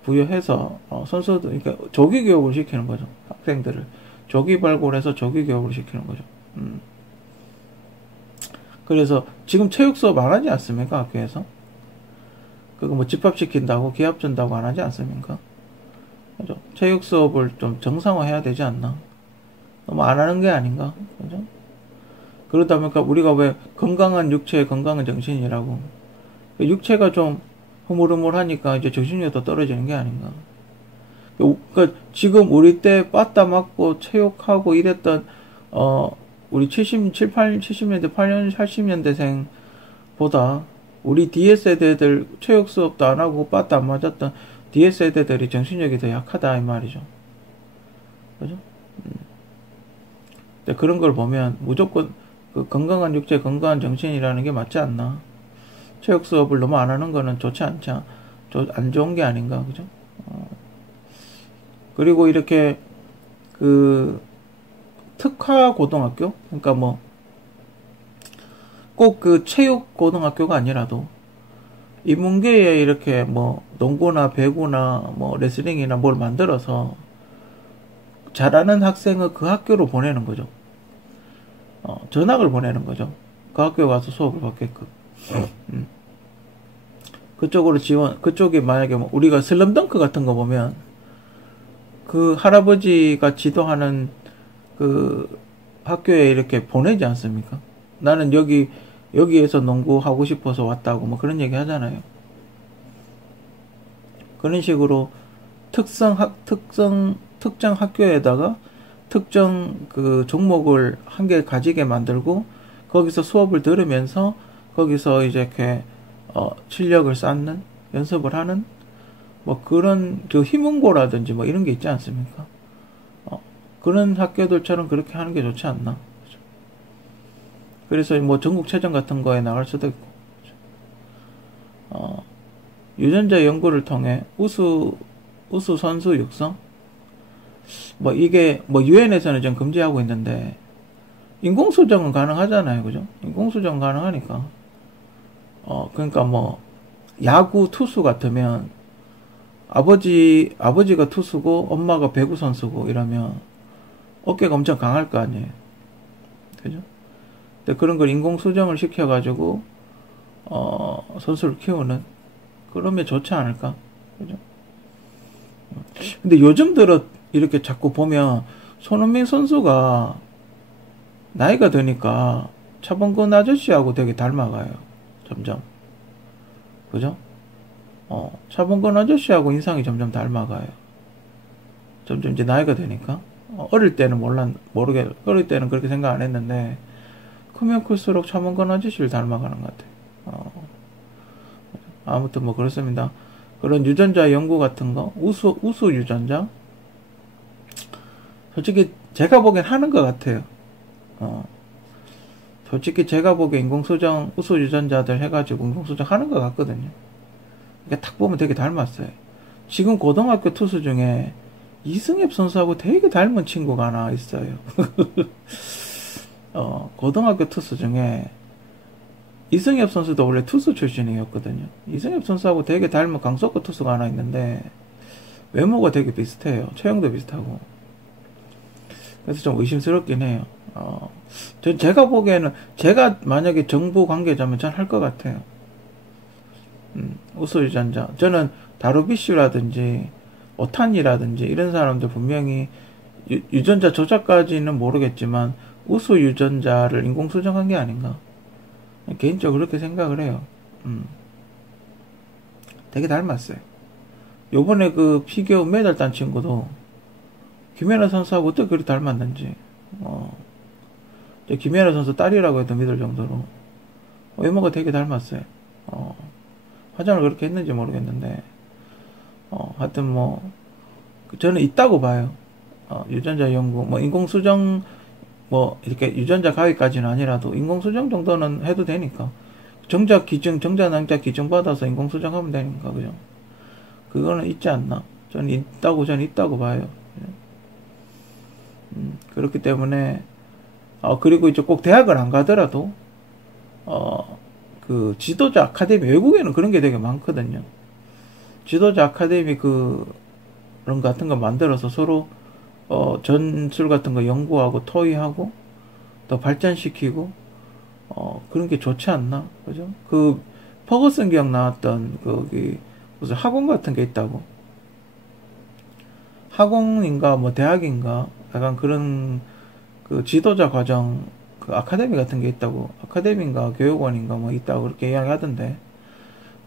부여해서, 선수들, 그러니까 조기 교육을 시키는 거죠. 학생들을. 조기 발굴해서 조기 교육을 시키는 거죠. 그래서 지금 체육 수업 안 하지 않습니까? 학교에서. 그거 뭐 집합시킨다고, 기합 준다고 안 하지 않습니까? 그죠? 체육 수업을 좀 정상화해야 되지 않나? 너무 안 하는 게 아닌가? 그죠? 그러다 보니까 우리가 왜 건강한 육체, 건강한 정신이라고. 육체가 좀 흐물흐물하니까 이제 정신력도 떨어지는 게 아닌가. 그러니까 지금 우리 때 빠따 맞고 체육하고 이랬던, 우리 70년대, 80년대생보다 우리 뒤에 세대들 체육 수업도 안 하고 빠따 안 맞았던 뒤에 세대들이 정신력이 더 약하다 이 말이죠. 그죠? 그런 걸 보면 무조건 건강한 육체, 건강한 정신이라는 게 맞지 않나. 체육 수업을 너무 안 하는 거는 좋지 않죠. 안 좋은 게 아닌가, 그죠? 그리고 이렇게 특화 고등학교, 그러니까 뭐 꼭 그 체육 고등학교가 아니라도 인문계에 이렇게 뭐 농구나 배구나 뭐 레슬링이나 뭘 만들어서 잘하는 학생을 그 학교로 보내는 거죠. 전학을 보내는 거죠. 그 학교 가서 수업을 받게끔. 그쪽으로 지원, 그쪽에 만약에 뭐 우리가 슬럼덩크 같은 거 보면 그 할아버지가 지도하는 그 학교에 이렇게 보내지 않습니까? 나는 여기에서 농구하고 싶어서 왔다고 뭐 그런 얘기 하잖아요. 그런 식으로 특정 학교에다가 특정 그 종목을 한 개 가지게 만들고 거기서 수업을 들으면서 거기서 이제 이렇게 실력을 쌓는 연습을 하는 뭐 그런 그 희문고라든지 뭐 이런 게 있지 않습니까? 그런 학교들처럼 그렇게 하는 게 좋지 않나? 그래서 뭐 전국체전 같은 거에 나갈 수도 있고, 유전자 연구를 통해 우수 선수 육성? 뭐 이게 뭐 유엔에서는 좀 금지하고 있는데 인공수정은 가능하잖아요, 그죠? 인공수정 가능하니까. 그러니까 뭐 야구 투수 같으면 아버지가 투수고 엄마가 배구 선수고 이러면 어깨가 엄청 강할 거 아니에요, 그죠? 근데 그런 걸 인공수정을 시켜가지고 선수를 키우는 그러면 좋지 않을까, 그죠? 근데 요즘 들어 이렇게 자꾸 보면 손흥민 선수가 나이가 드니까 차범근 아저씨하고 되게 닮아가요. 점점. 그죠? 차범근 아저씨하고 인상이 점점 닮아가요. 점점 이제 나이가 되니까. 어릴 때는 어릴 때는 그렇게 생각 안 했는데, 크면 클수록 차범근 아저씨를 닮아가는 것 같아요. 아무튼 뭐 그렇습니다. 그런 유전자 연구 같은 거, 우수 유전자? 솔직히 제가 보기엔 하는 것 같아요. 솔직히 제가 보기에 인공수정, 우수 유전자들 해가지고 인공수정 하는 것 같거든요. 이게 딱 보면 되게 닮았어요. 지금 고등학교 투수 중에 이승엽 선수하고 되게 닮은 친구가 하나 있어요. 고등학교 투수 중에 이승엽 선수도 원래 투수 출신이었거든요. 이승엽 선수하고 되게 닮은 강속구 투수가 하나 있는데 외모가 되게 비슷해요. 체형도 비슷하고. 그래서 좀 의심스럽긴 해요. 제가 보기에는 제가 만약에 정부 관계자면 전 할 것 같아요. 우수 유전자. 저는 다루비슈라든지 오타니라든지 이런 사람들 분명히 유전자 조작까지는 모르겠지만 우수 유전자를 인공수정한 게 아닌가. 개인적으로 그렇게 생각을 해요. 되게 닮았어요. 요번에 그 피겨 메달 딴 친구도 김연아 선수하고 어떻게 그렇게 닮았는지. 김연아 선수 딸이라고 해도 믿을 정도로 외모가 되게 닮았어요. 화장을 그렇게 했는지 모르겠는데 하여튼 뭐 저는 있다고 봐요. 유전자 연구 뭐 인공수정 뭐 이렇게 유전자 가위까지는 아니라도 인공수정 정도는 해도 되니까 정자 낭자 기증 받아서 인공수정하면 되니까, 그죠? 그거는 있지 않나? 저는 있다고 봐요. 그렇기 때문에 그리고 이제 꼭 대학을 안 가더라도 그 지도자 아카데미, 외국에는 그런 게 되게 많거든요. 지도자 아카데미 그런 같은 거 만들어서 서로 전술 같은 거 연구하고 토의하고 더 발전시키고 그런 게 좋지 않나, 그죠? 그 퍼거슨 기억 나왔던 거기 무슨 학원 같은 게 있다고, 학원인가 뭐 대학인가 약간 그런 그 지도자 과정 그 아카데미 같은 게 있다고, 아카데미인가 교육원인가 뭐 있다고 그렇게 이야기하던데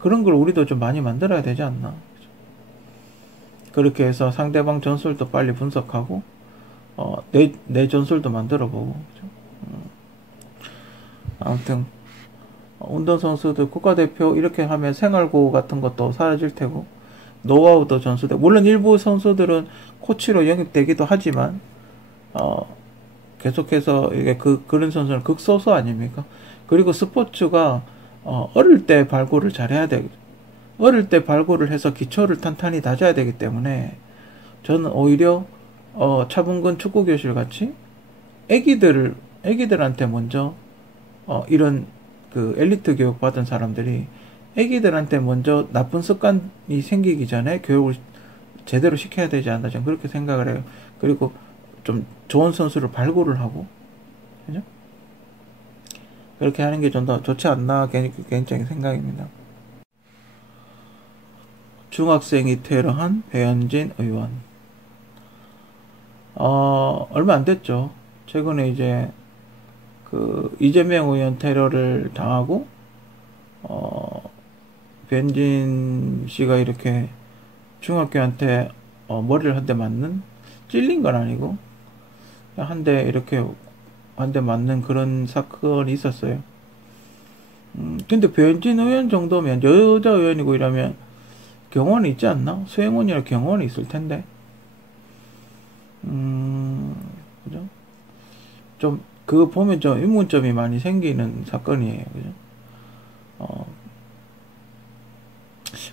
그런 걸 우리도 좀 많이 만들어야 되지 않나. 그렇게 해서 상대방 전술도 빨리 분석하고 내 전술도 만들어보고, 그죠? 아무튼 운동선수들 국가대표 이렇게 하면 생활고 같은 것도 사라질 테고 노하우도 전수되고, 물론 일부 선수들은 코치로 영입되기도 하지만 계속해서 이게 그런 선수는 극소수 아닙니까? 그리고 스포츠가 어릴 때 발굴을 잘해야 되고, 어릴 때 발굴을 해서 기초를 탄탄히 다져야 되기 때문에 저는 오히려 차범근 축구교실 같이 애기들한테 먼저 이런 그 엘리트 교육 받은 사람들이 애기들한테 먼저 나쁜 습관이 생기기 전에 교육을 제대로 시켜야 되지 않나, 저는 그렇게 생각을 해요. 그리고 좀 좋은 선수를 발굴을 하고, 그죠? 그렇게 하는 게 좀 더 좋지 않나, 개인적인 생각입니다. 중학생이 테러한 배현진 의원. 얼마 안 됐죠. 최근에 이제 그 이재명 의원 테러를 당하고, 배현진 씨가 이렇게 중학교한테 머리를 한 대 맞는, 찔린 건 아니고 한 대 이렇게 한 대 맞는 그런 사건이 있었어요. 근데 배현진 의원 정도면 여자 의원이고 이러면 경호원이 있지 않나? 수행원이나 경호원이 있을 텐데. 그죠? 좀 그거 보면 좀 의문점이 많이 생기는 사건이에요. 그죠?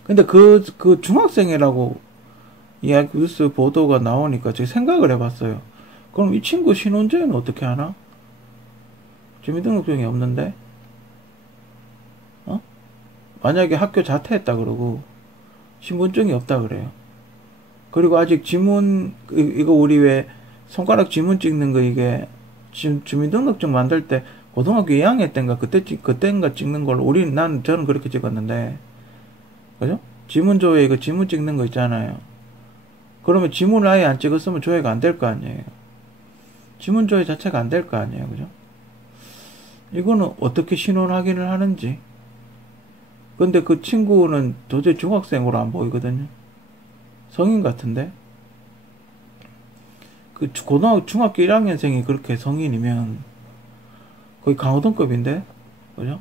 근데 그 중학생이라고 이야기 뉴스 보도가 나오니까 제가 생각을 해봤어요. 그럼 이 친구 신원증은 어떻게 하나? 주민등록증이 없는데? 만약에 학교 자퇴했다 그러고 신분증이 없다 그래요. 그리고 아직 지문, 이거 우리 왜 손가락 지문 찍는 거, 이게 주민등록증 만들 때 고등학교 2학년 때인가 그때인가 찍는 걸로 저는 그렇게 찍었는데, 그죠? 지문조회, 이거 지문 찍는 거 있잖아요. 그러면 지문을 아예 안 찍었으면 조회가 안 될 거 아니에요. 지문 조회 자체가 안 될 거 아니에요. 그죠? 이거는 어떻게 신원 확인을 하는지. 근데 그 친구는 도저히 중학생으로 안 보이거든요. 성인 같은데? 중학교 1학년생이 그렇게 성인이면 거의 강호동급인데? 그죠?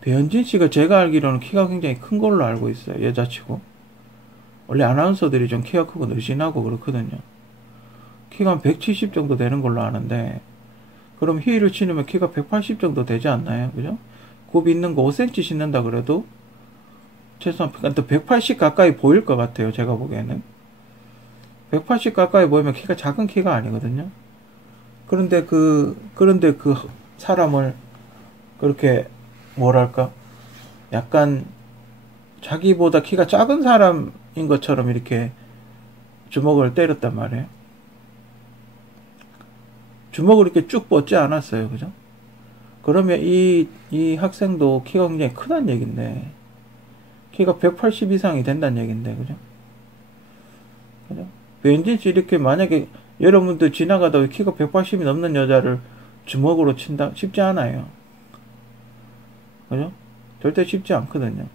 배현진 씨가 제가 알기로는 키가 굉장히 큰 걸로 알고 있어요. 여자치고. 원래 아나운서들이 좀 키가 크고 늘씬하고 그렇거든요. 키가 한 170 정도 되는 걸로 아는데, 그럼 히일을 신으면 키가 180 정도 되지 않나요? 그죠? 굽 있는 거 5cm 신는다 그래도 최소한 180 가까이 보일 것 같아요. 제가 보기에는 180 가까이 보이면 키가 작은 키가 아니거든요. 그런데 그 사람을 그렇게 뭐랄까 약간 자기보다 키가 작은 사람인 것처럼 이렇게 주먹을 때렸단 말이에요. 주먹을 이렇게 쭉 뻗지 않았어요. 그죠? 그러면 이 학생도 키가 굉장히 크다는 얘긴데, 키가 180 이상이 된다는 얘긴데, 그죠? 그죠? 왠지 이렇게 만약에 여러분들 지나가다가 키가 180이 넘는 여자를 주먹으로 친다? 쉽지 않아요. 그죠? 절대 쉽지 않거든요.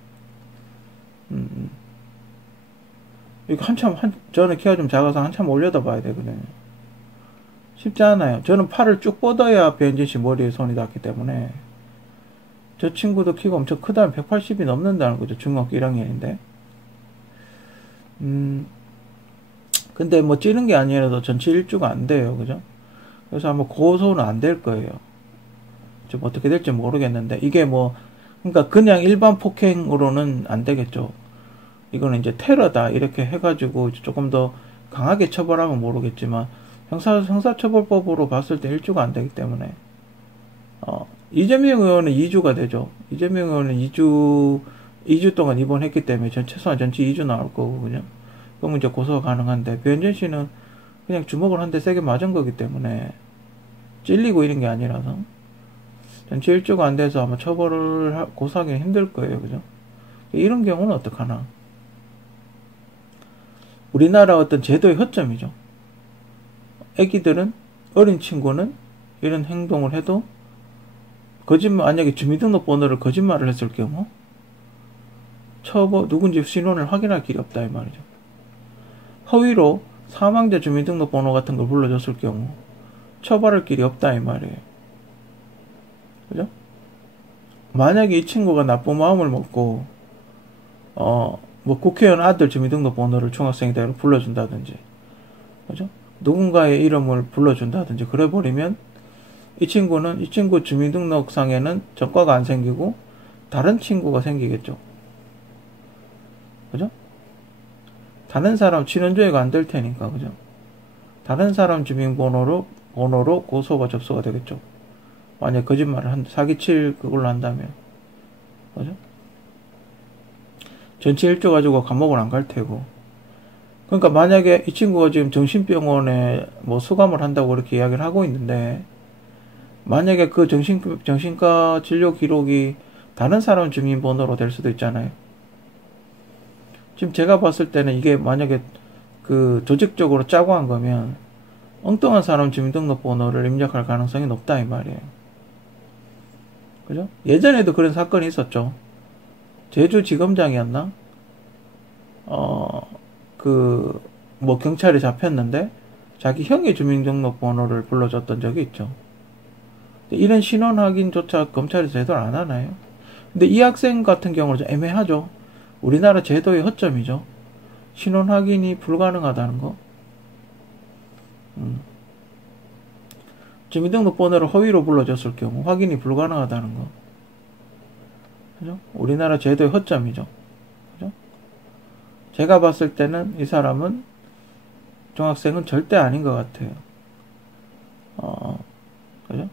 이거 저는 키가 좀 작아서 한참 올려다 봐야 되거든요. 쉽지 않아요. 저는 팔을 쭉 뻗어야 배현진 씨 머리에 손이 닿기 때문에. 저 친구도 키가 엄청 크다면 180이 넘는다는 거죠. 중학교 1학년인데. 근데 뭐 찌는 게 아니라도 전체 일주가 안 돼요. 그죠? 그래서 아마 고소는 안 될 거예요. 좀 어떻게 될지 모르겠는데, 이게 뭐, 그러니까 그냥 일반 폭행으로는 안 되겠죠. 이거는 이제 테러다 이렇게 해가지고 조금 더 강하게 처벌하면 모르겠지만, 형사처벌법으로 봤을 때 1주가 안 되기 때문에, 이재명 의원은 2주가 되죠. 이재명 의원은 2주 동안 입원했기 때문에 최소한 전체 2주 나올 거고, 그죠? 그러면 이제 고소가 가능한데, 배현진 씨는 그냥 주먹을 한 대 세게 맞은 거기 때문에, 찔리고 이런 게 아니라서, 전체 1주가 안 돼서 아마 고소하기는 힘들 거예요. 그죠? 이런 경우는 어떡하나. 우리나라 어떤 제도의 허점이죠. 애기들은, 어린 친구는 이런 행동을 해도 만약에 주민등록번호를 거짓말을 했을 경우 누군지 신원을 확인할 길이 없다 이 말이죠. 허위로 사망자 주민등록번호 같은 걸 불러줬을 경우 처벌할 길이 없다 이 말이에요. 그죠? 만약에 이 친구가 나쁜 마음을 먹고 뭐 국회의원 아들 주민등록번호를 중학생이 되도록 불러준다든지, 그죠? 누군가의 이름을 불러준다든지 그래버리면 이 친구 주민등록상에는 전과가 안 생기고 다른 친구가 생기겠죠. 그죠? 다른 사람 친원조회가 안 될 테니까, 그죠? 다른 사람 번호로 고소가 접수가 되겠죠. 만약 거짓말을 사기칠 그걸로 한다면. 그죠? 전체 일조 가지고 감옥을 안 갈 테고. 그러니까 만약에 이 친구가 지금 정신병원에 뭐 수감을 한다고 그렇게 이야기를 하고 있는데, 만약에 그 정신과 진료 기록이 다른 사람 주민번호로 될 수도 있잖아요. 지금 제가 봤을 때는 이게 만약에 그 조직적으로 짜고 한 거면 엉뚱한 사람 주민등록번호를 입력할 가능성이 높다 이 말이에요. 그죠? 예전에도 그런 사건이 있었죠. 제주지검장이었나? 뭐 경찰에 잡혔는데 자기 형의 주민등록번호를 불러줬던 적이 있죠. 이런 신원 확인조차 검찰이 제대로 안 하나요? 근데 이 학생 같은 경우는 좀 애매하죠. 우리나라 제도의 허점이죠. 신원 확인이 불가능하다는 거. 주민등록번호를 허위로 불러줬을 경우 확인이 불가능하다는 거. 그죠? 우리나라 제도의 허점이죠. 그죠? 제가 봤을 때는 이 사람은 중학생은 절대 아닌 것 같아요. 그죠?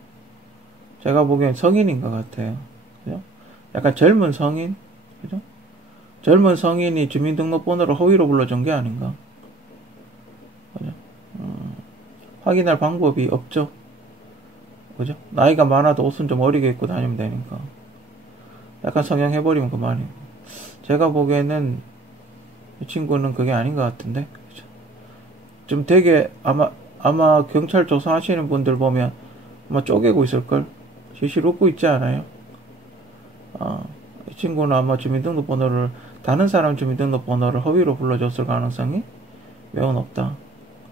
제가 보기엔 성인인 것 같아요. 그죠? 약간 젊은 성인? 그죠? 젊은 성인이 주민등록번호를 허위로 불러준 게 아닌가. 그죠? 확인할 방법이 없죠. 그죠? 나이가 많아도 옷은 좀 어리게 입고 다니면 되니까. 약간 성형해버리면 그만이고. 제가 보기에는 이 친구는 그게 아닌 것 같은데. 그죠? 좀 되게 아마 경찰 조사하시는 분들 보면 아마 쪼개고 있을걸? 실실 웃고 있지 않아요? 이 친구는 아마 주민등록번호를 다른 사람 주민등록번호를 허위로 불러줬을 가능성이 매우 높다.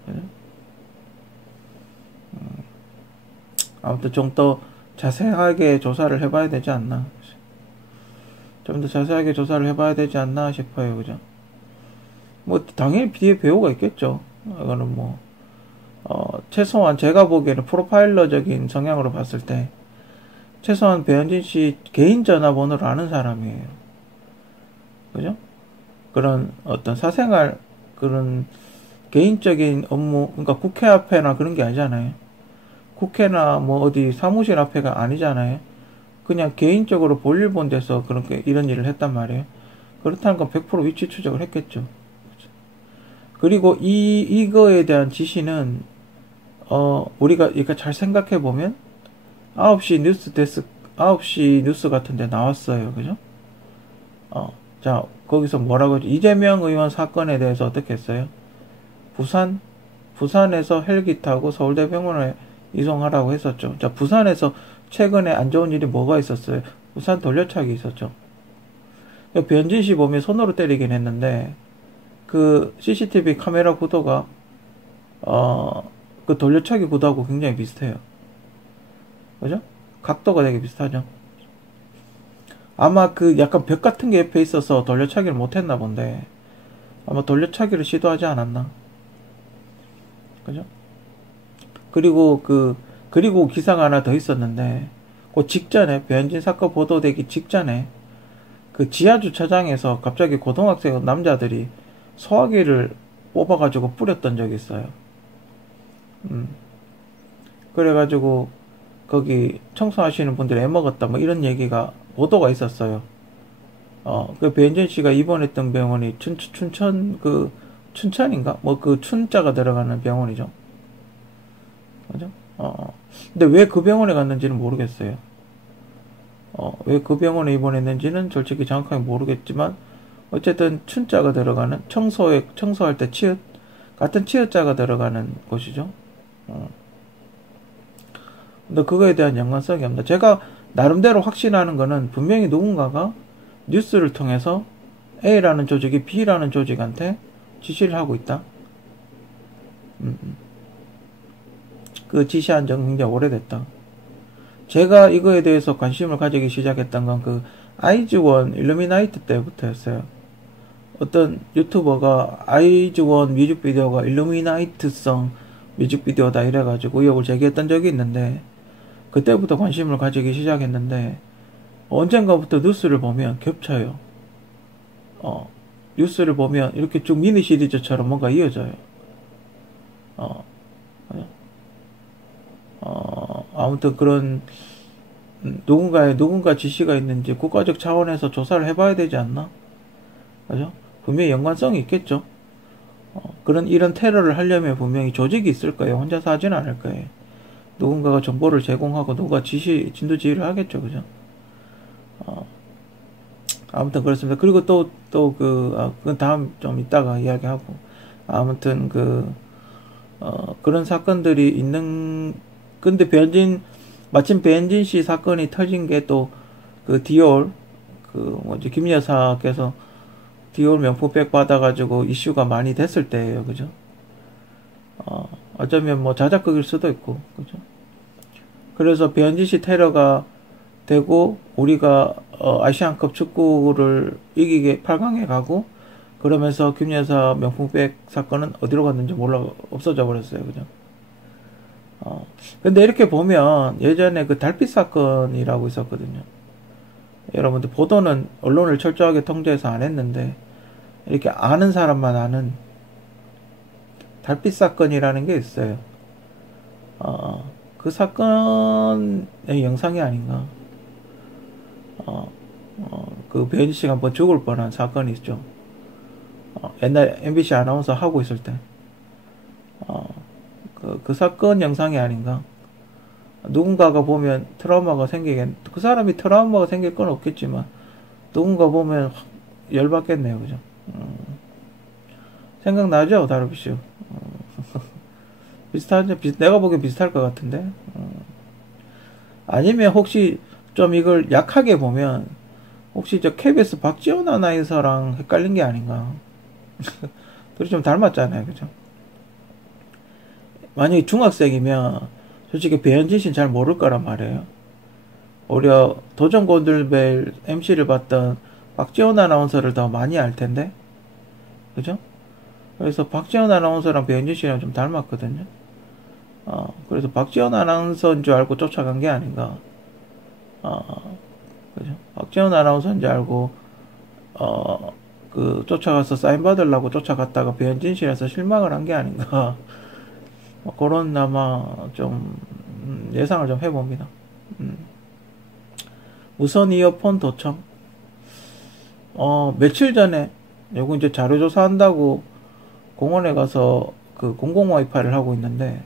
그죠? 아무튼 좀 더 자세하게 조사를 해봐야 되지 않나. 좀 더 자세하게 조사를 해봐야 되지 않나 싶어요. 그죠? 뭐 당연히 뒤에 배우가 있겠죠. 이거는 뭐 최소한 제가 보기에는 프로파일러적인 성향으로 봤을 때 최소한 배현진 씨 개인 전화번호를 아는 사람이에요. 그죠? 그런 어떤 사생활 그런 개인적인 업무, 그러니까 국회 앞에나 그런 게 아니잖아요. 국회나 뭐 어디 사무실 앞에가 아니잖아요. 그냥 개인적으로 볼일 본 데서 그렇게 이런 일을 했단 말이에요. 그렇다는 건 100% 위치 추적을 했겠죠. 그리고 이거에 대한 지시는 우리가 이렇게 잘 생각해 보면 9시 뉴스 같은 데 나왔어요. 그죠? 자, 거기서 뭐라고 했죠? 이재명 의원 사건에 대해서 어떻게 했어요? 부산에서 헬기 타고 서울대병원에 이송하라고 했었죠. 자, 부산에서 최근에 안 좋은 일이 뭐가 있었어요? 부산 돌려차기 있었죠. 변진 씨 보면 손으로 때리긴 했는데, 그 CCTV 카메라 구도가, 그 돌려차기 구도하고 굉장히 비슷해요. 그죠? 각도가 되게 비슷하죠. 아마 그 약간 벽 같은 게 옆에 있어서 돌려차기를 못했나 본데, 아마 돌려차기를 시도하지 않았나. 그죠? 그리고 기사가 하나 더 있었는데, 그 직전에, 변진 사건 보도되기 직전에, 그 지하주차장에서 갑자기 고등학생 남자들이 소화기를 뽑아가지고 뿌렸던 적이 있어요. 그래가지고, 거기 청소하시는 분들이 애먹었다, 뭐 이런 얘기가, 보도가 있었어요. 그 변진 씨가 입원했던 병원이 춘천인가? 뭐 그 춘자가 들어가는 병원이죠. 그죠? 근데 왜 그 병원에 갔는지는 모르겠어요. 왜 그 병원에 입원했는지는 솔직히 정확하게 모르겠지만, 어쨌든 춘자가 들어가는, 청소할 때 같은 치읓자가 들어가는 곳이죠. 근데 그거에 대한 연관성이 없다. 제가 나름대로 확신하는 거는 분명히 누군가가 뉴스를 통해서 A라는 조직이 B라는 조직한테 지시를 하고 있다. 그 지시한 적은 굉장히 오래됐다. 제가 이거에 대해서 관심을 가지기 시작했던 건 그 아이즈원 일루미나이트 때부터였어요. 어떤 유튜버가 아이즈원 뮤직비디오가 일루미나이트성 뮤직비디오다 이래가지고 의혹을 제기했던 적이 있는데, 그때부터 관심을 가지기 시작했는데, 언젠가부터 뉴스를 보면 겹쳐요. 뉴스를 보면 이렇게 쭉 미니 시리즈처럼 뭔가 이어져요. 아무튼 그런 누군가 지시가 있는지 국가적 차원에서 조사를 해봐야 되지 않나? 그죠? 분명히 연관성이 있겠죠. 이런 테러를 하려면 분명히 조직이 있을 거예요. 혼자서 하지는 않을 거예요. 누군가가 정보를 제공하고 누가 진두 지휘를 하겠죠. 그죠? 아무튼 그렇습니다. 그리고 그건 다음 좀 이따가 이야기하고. 아무튼 그런 사건들이 근데 마침 배현진 씨 사건이 터진 게 또 디올, 김 여사께서 디올 명품백 받아가지고 이슈가 많이 됐을 때예요. 그죠? 어쩌면 뭐 자작극일 수도 있고. 그죠? 그래서 배현진 씨 테러가 되고, 우리가, 아시안컵 축구를 이기게 8강에 가고, 그러면서 김 여사 명품백 사건은 어디로 갔는지 없어져 버렸어요. 그죠? 근데 이렇게 보면 예전에 달빛 사건이라고 있었거든요. 여러분들 보도는 언론을 철저하게 통제해서 안 했는데 이렇게 아는 사람만 아는 달빛 사건이라는 게 있어요. 그 사건의 영상이 아닌가. 그 배현진 씨가 한번 죽을 뻔한 사건이 있죠. 옛날 MBC 아나운서 하고 있을 때. 그 사건 영상이 아닌가. 누군가가 보면 그 사람이 트라우마가 생길 건 없겠지만, 누군가 보면 확 열받겠네요. 그죠? 생각나죠? 다르비슈. 내가 보기엔 비슷할 것 같은데. 아니면 혹시 좀 이걸 약하게 보면, 혹시 KBS 박지원 아나운서랑 헷갈린 게 아닌가. 둘이 좀 닮았잖아요. 그죠? 만약에 중학생이면 솔직히 배현진 씨는 잘 모를 거란 말이에요. 오히려 도전 골든벨 MC를 봤던 박지원 아나운서를 더 많이 알 텐데. 그죠? 그래서 박지원 아나운서랑 배현진 씨랑 좀 닮았거든요. 그래서 박지원 아나운서인 줄 알고 쫓아간 게 아닌가. 그죠? 박지원 아나운서인 줄 알고, 쫓아가서 사인 받으려고 쫓아갔다가 배현진 씨라서 실망을 한 게 아닌가. 그런 아마 좀 예상을 좀 해봅니다. 무선 이어폰 도청. 며칠 전에 요거 이제 자료조사 한다고 공원에 가서 공공 와이파이를 하고 있는데,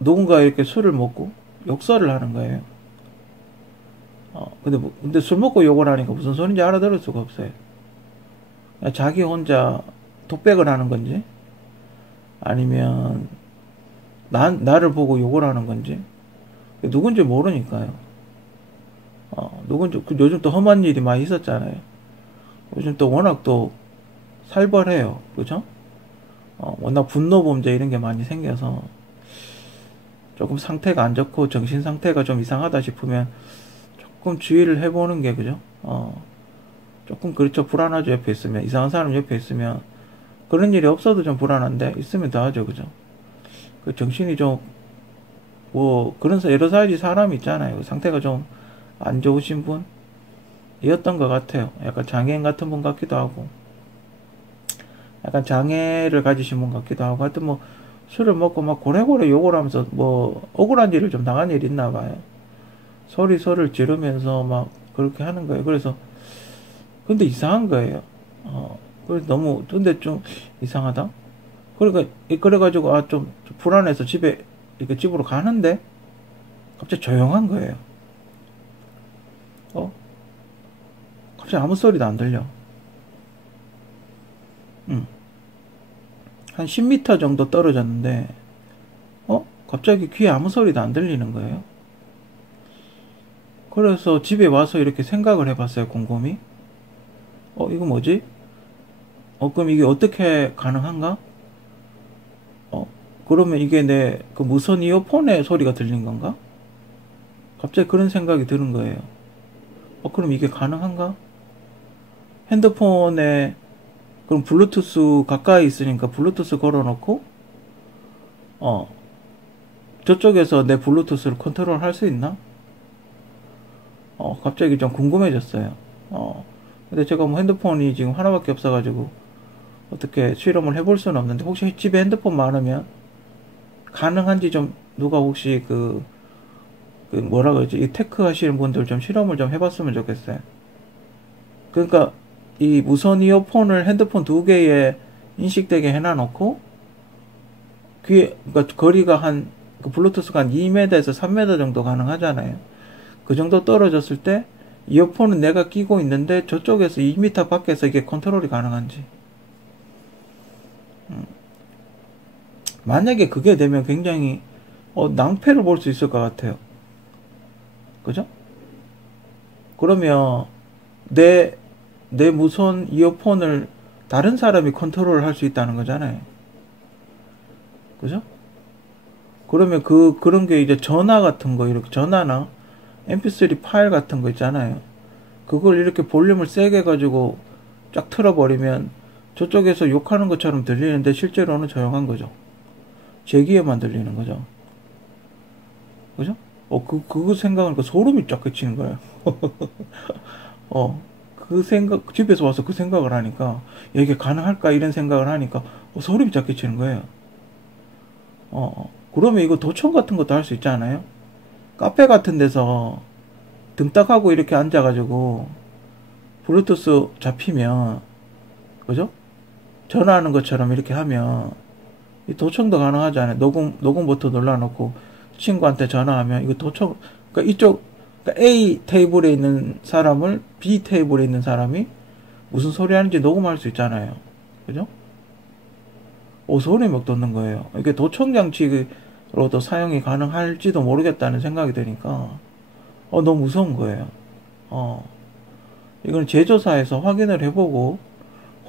누군가 이렇게 술을 먹고 욕설을 하는 거예요. 근데 술 먹고 욕을 하니까 무슨 소리인지 알아들을 수가 없어요. 자기 혼자 독백을 하는 건지, 아니면 나를 보고 욕을 하는 건지, 누군지 모르니까요. 요즘 또 험한 일이 많이 있었잖아요. 요즘 또 워낙 또 살벌해요. 그죠? 워낙 분노 범죄 이런 게 많이 생겨서 조금 상태가 안 좋고 정신 상태가 좀 이상하다 싶으면 조금 주의를 해보는 게, 그죠? 조금 그렇죠. 불안하죠. 옆에 있으면. 이상한 사람 옆에 있으면. 그런 일이 없어도 좀 불안한데, 있으면 더 하죠. 그죠? 정신이 좀, 여러 가지 사람이 있잖아요. 상태가 좀 안 좋으신 분이었던 것 같아요. 약간 장애인 같은 분 같기도 하고, 약간 장애를 가지신 분 같기도 하고, 하여튼 술을 먹고 막 고래고래 욕을 하면서 억울한 일을 좀 당한 일이 있나 봐요. 소리를 지르면서 막 그렇게 하는 거예요. 그래서, 근데 이상한 거예요. 그래서 근데 좀 이상하다? 그래가지고, 좀 불안해서 집으로 가는데, 갑자기 조용한 거예요. 갑자기 아무 소리도 안 들려. 한 10m 정도 떨어졌는데, 갑자기 귀에 아무 소리도 안 들리는 거예요. 그래서 집에 와서 이렇게 생각을 해봤어요, 곰곰이. 이거 뭐지? 그럼 이게 어떻게 가능한가? 그러면 이게 내 무선 이어폰의 소리가 들린 건가? 갑자기 그런 생각이 드는 거예요. 그럼 이게 가능한가? 핸드폰에, 그럼 블루투스 가까이 있으니까 블루투스 걸어놓고, 저쪽에서 내 블루투스를 컨트롤 할 수 있나? 갑자기 좀 궁금해졌어요. 근데 제가 핸드폰이 지금 하나밖에 없어가지고, 어떻게 실험을 해볼 수는 없는데, 혹시 집에 핸드폰 많으면, 가능한지 좀 누가 혹시 그 뭐라 그러지? 이 테크 하시는 분들 좀 실험을 좀 해봤으면 좋겠어요. 그러니까 이 무선 이어폰을 핸드폰 두 개에 인식되게 해놔놓고 귀에 그러니까 거리가 그 블루투스가 한 2m에서 3m 정도 가능하잖아요. 그 정도 떨어졌을 때 이어폰은 내가 끼고 있는데 저쪽에서 2m 밖에서 이게 컨트롤이 가능한지. 만약에 그게 되면 굉장히 낭패를 볼 수 있을 것 같아요. 그죠? 그러면 내 무선 이어폰을 다른 사람이 컨트롤을 할 수 있다는 거잖아요. 그죠? 그러면 그런 게 이제 전화 같은 거, 이렇게 전화나 mp3 파일 같은 거 있잖아요. 그걸 이렇게 볼륨을 세게 해가지고 쫙 틀어버리면 저쪽에서 욕하는 것처럼 들리는데 실제로는 조용한 거죠. 제 귀에만 들리는 거죠. 그죠? 그거 생각하니까 소름이 쫙 끼치는 거예요. 집에서 와서 그 생각을 하니까, 이게 가능할까? 이런 생각을 하니까, 소름이 쫙 끼치는 거예요. 그러면 이거 도청 같은 것도 할 수 있지 않아요? 카페 같은 데서 등 딱 하고 이렇게 앉아가지고, 블루투스 잡히면, 그죠? 전화하는 것처럼 이렇게 하면, 이 도청도 가능하지 않아요? 녹음 버튼 눌러놓고, 친구한테 전화하면, 이거 도청, 그러니까 그러니까 A 테이블에 있는 사람을 B 테이블에 있는 사람이 무슨 소리 하는지 녹음할 수 있잖아요. 그죠? 소리 막 돋는 거예요. 이게 도청 장치로도 사용이 가능할지도 모르겠다는 생각이 드니까, 너무 무서운 거예요. 이건 제조사에서 확인을 해보고,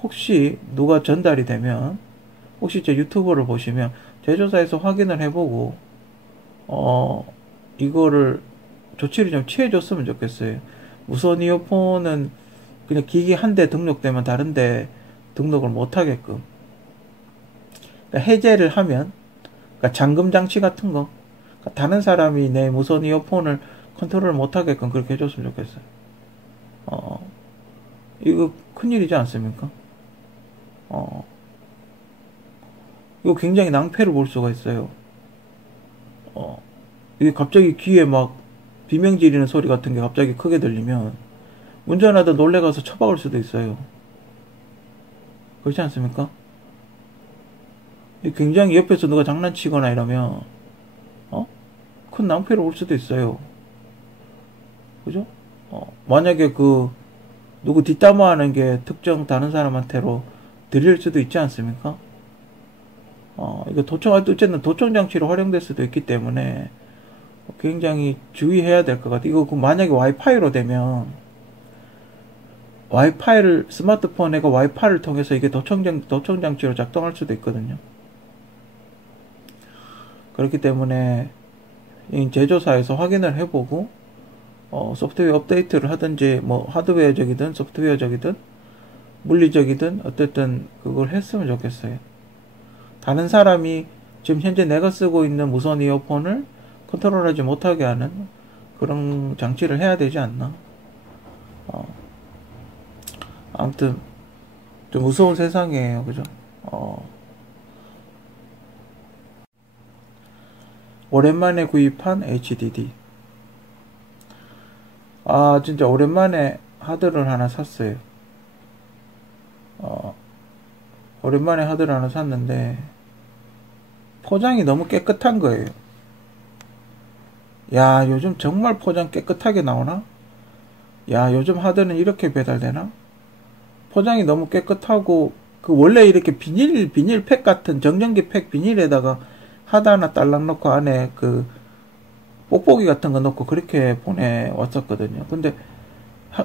혹시 누가 전달이 되면, 혹시 제 유튜브를 보시면, 제조사에서 확인을 해보고, 이거를 조치를 좀 취해줬으면 좋겠어요. 무선 이어폰은 그냥 기기 한 대 등록되면 다른데 등록을 못하게끔. 그러니까 해제를 하면, 그러니까 잠금 장치 같은 거, 그러니까 다른 사람이 내 무선 이어폰을 컨트롤 못하게끔 그렇게 해줬으면 좋겠어요. 이거 큰일이지 않습니까? 이거 굉장히 낭패를 볼 수가 있어요. 이게 갑자기 귀에 막 비명 지르는 소리 같은 게 갑자기 크게 들리면 운전하다 놀래가서 처박을 수도 있어요. 그렇지 않습니까? 굉장히 옆에서 누가 장난치거나 이러면 큰 낭패를 올 수도 있어요. 그죠? 만약에 누구 뒷담화하는 게 특정 다른 사람한테로 들릴 수도 있지 않습니까? 이거 어쨌든 도청 장치로 활용될 수도 있기 때문에 굉장히 주의해야 될 것 같아요. 이거 만약에 와이파이로 되면 스마트폰에가 와이파이를 통해서 이게 도청 장치로 작동할 수도 있거든요. 그렇기 때문에 제조사에서 확인을 해보고 소프트웨어 업데이트를 하든지 뭐 하드웨어적이든 소프트웨어적이든 물리적이든 어쨌든 그걸 했으면 좋겠어요. 다른 사람이 지금 현재 내가 쓰고 있는 무선 이어폰을 컨트롤하지 못하게 하는 그런 장치를 해야 되지 않나. 아무튼 좀 무서운 세상이에요. 그죠? 오랜만에 구입한 HDD. 진짜 오랜만에 하드를 하나 샀어요. 오랜만에 하드를 하나 샀는데 포장이 너무 깨끗한 거예요. 야, 요즘 정말 포장 깨끗하게 나오나? 야, 요즘 하드는 이렇게 배달되나? 포장이 너무 깨끗하고 원래 이렇게 비닐팩 같은 정전기 팩 비닐에다가 하드 하나 딸랑 넣고 안에 뽁뽁이 같은 거 넣고 그렇게 보내왔었거든요. 근데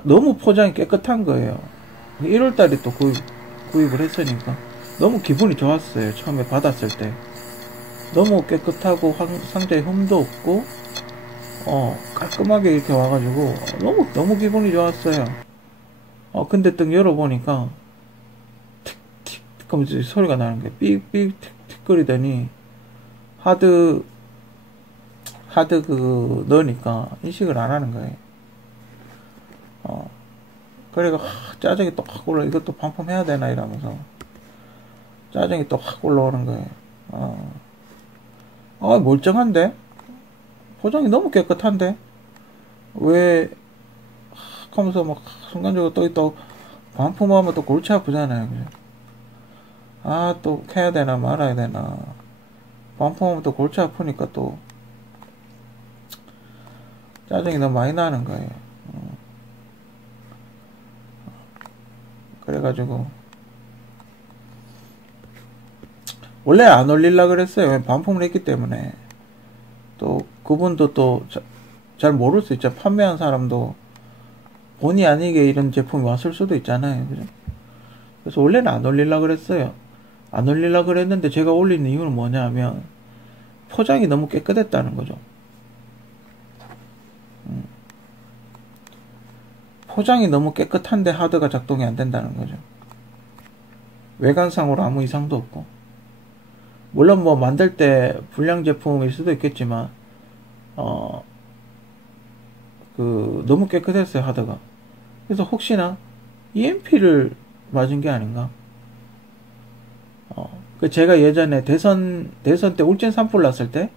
너무 포장이 깨끗한 거예요. 1월달에 또 구입을 했으니까 너무 기분이 좋았어요. 처음에 받았을 때 너무 깨끗하고 상자에 흠도 없고 깔끔하게 이렇게 와가지고 너무 기분이 좋았어요. 근데 딱 열어보니까 틱틱 하면서 소리가 나는 거예요. 삑삑 틱틱 거리더니 하드 넣으니까 인식을 안 하는 거예요. 그래가 짜증이 또 확 올라. 이것도 반품해야 되나 이러면서 짜증이 또 확 올라오는 거예요. 아, 멀쩡한데? 포장이 너무 깨끗한데? 왜, 하면서 막, 순간적으로 또 반품하면 또 골치 아프잖아요. 그죠? 아, 또 캐야 되나 말아야 되나. 반품하면 또 골치 아프니까 또 짜증이 너무 많이 나는 거예요. 그래가지고 원래 안 올리려고 그랬어요. 반품을 했기 때문에. 또 그분도 또 잘 모를 수 있죠. 판매한 사람도 본의 아니게 이런 제품이 왔을 수도 있잖아요. 그죠? 그래서 원래는 안 올리려고 그랬어요. 안 올리려고 그랬는데 제가 올리는 이유는 뭐냐 하면 포장이 너무 깨끗했다는 거죠. 포장이 너무 깨끗한데 하드가 작동이 안 된다는 거죠. 외관상으로 아무 이상도 없고. 물론 뭐 만들 때 불량 제품일 수도 있겠지만 너무 깨끗했어요, 하드가. 그래서 혹시나 EMP를 맞은 게 아닌가. 제가 예전에 대선 때 울진 산불 났을 때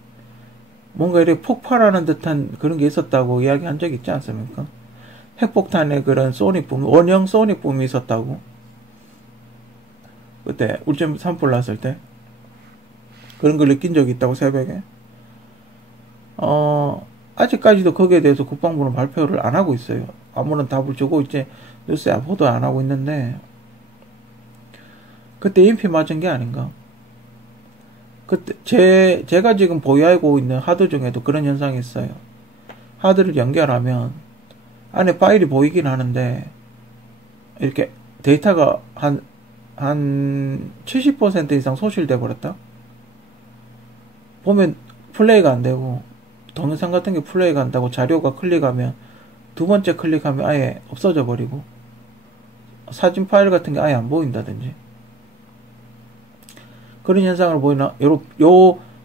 뭔가 이렇게 폭발하는 듯한 그런 게 있었다고 이야기 한 적 있지 않습니까? 핵폭탄의 그런 소닉붐, 원형 소닉붐이 있었다고. 그때 울진 산불 났을 때 그런 걸 느낀 적이 있다고, 새벽에. 아직까지도 거기에 대해서 국방부는 발표를 안 하고 있어요. 아무런 답을 주고 이제 뉴스에 보도 안 하고 있는데, 그때 EMP 맞은 게 아닌가. 그때 제가 지금 보유하고 있는 하드 중에도 그런 현상이 있어요. 하드를 연결하면 안에 파일이 보이긴 하는데 이렇게 데이터가 한 70% 이상 소실돼 버렸다. 보면 플레이가 안 되고, 동영상 같은 게 플레이가 안 되고, 자료가 클릭하면 두 번째 클릭하면 아예 없어져 버리고, 사진 파일 같은 게 아예 안 보인다든지 그런 현상을 보이나.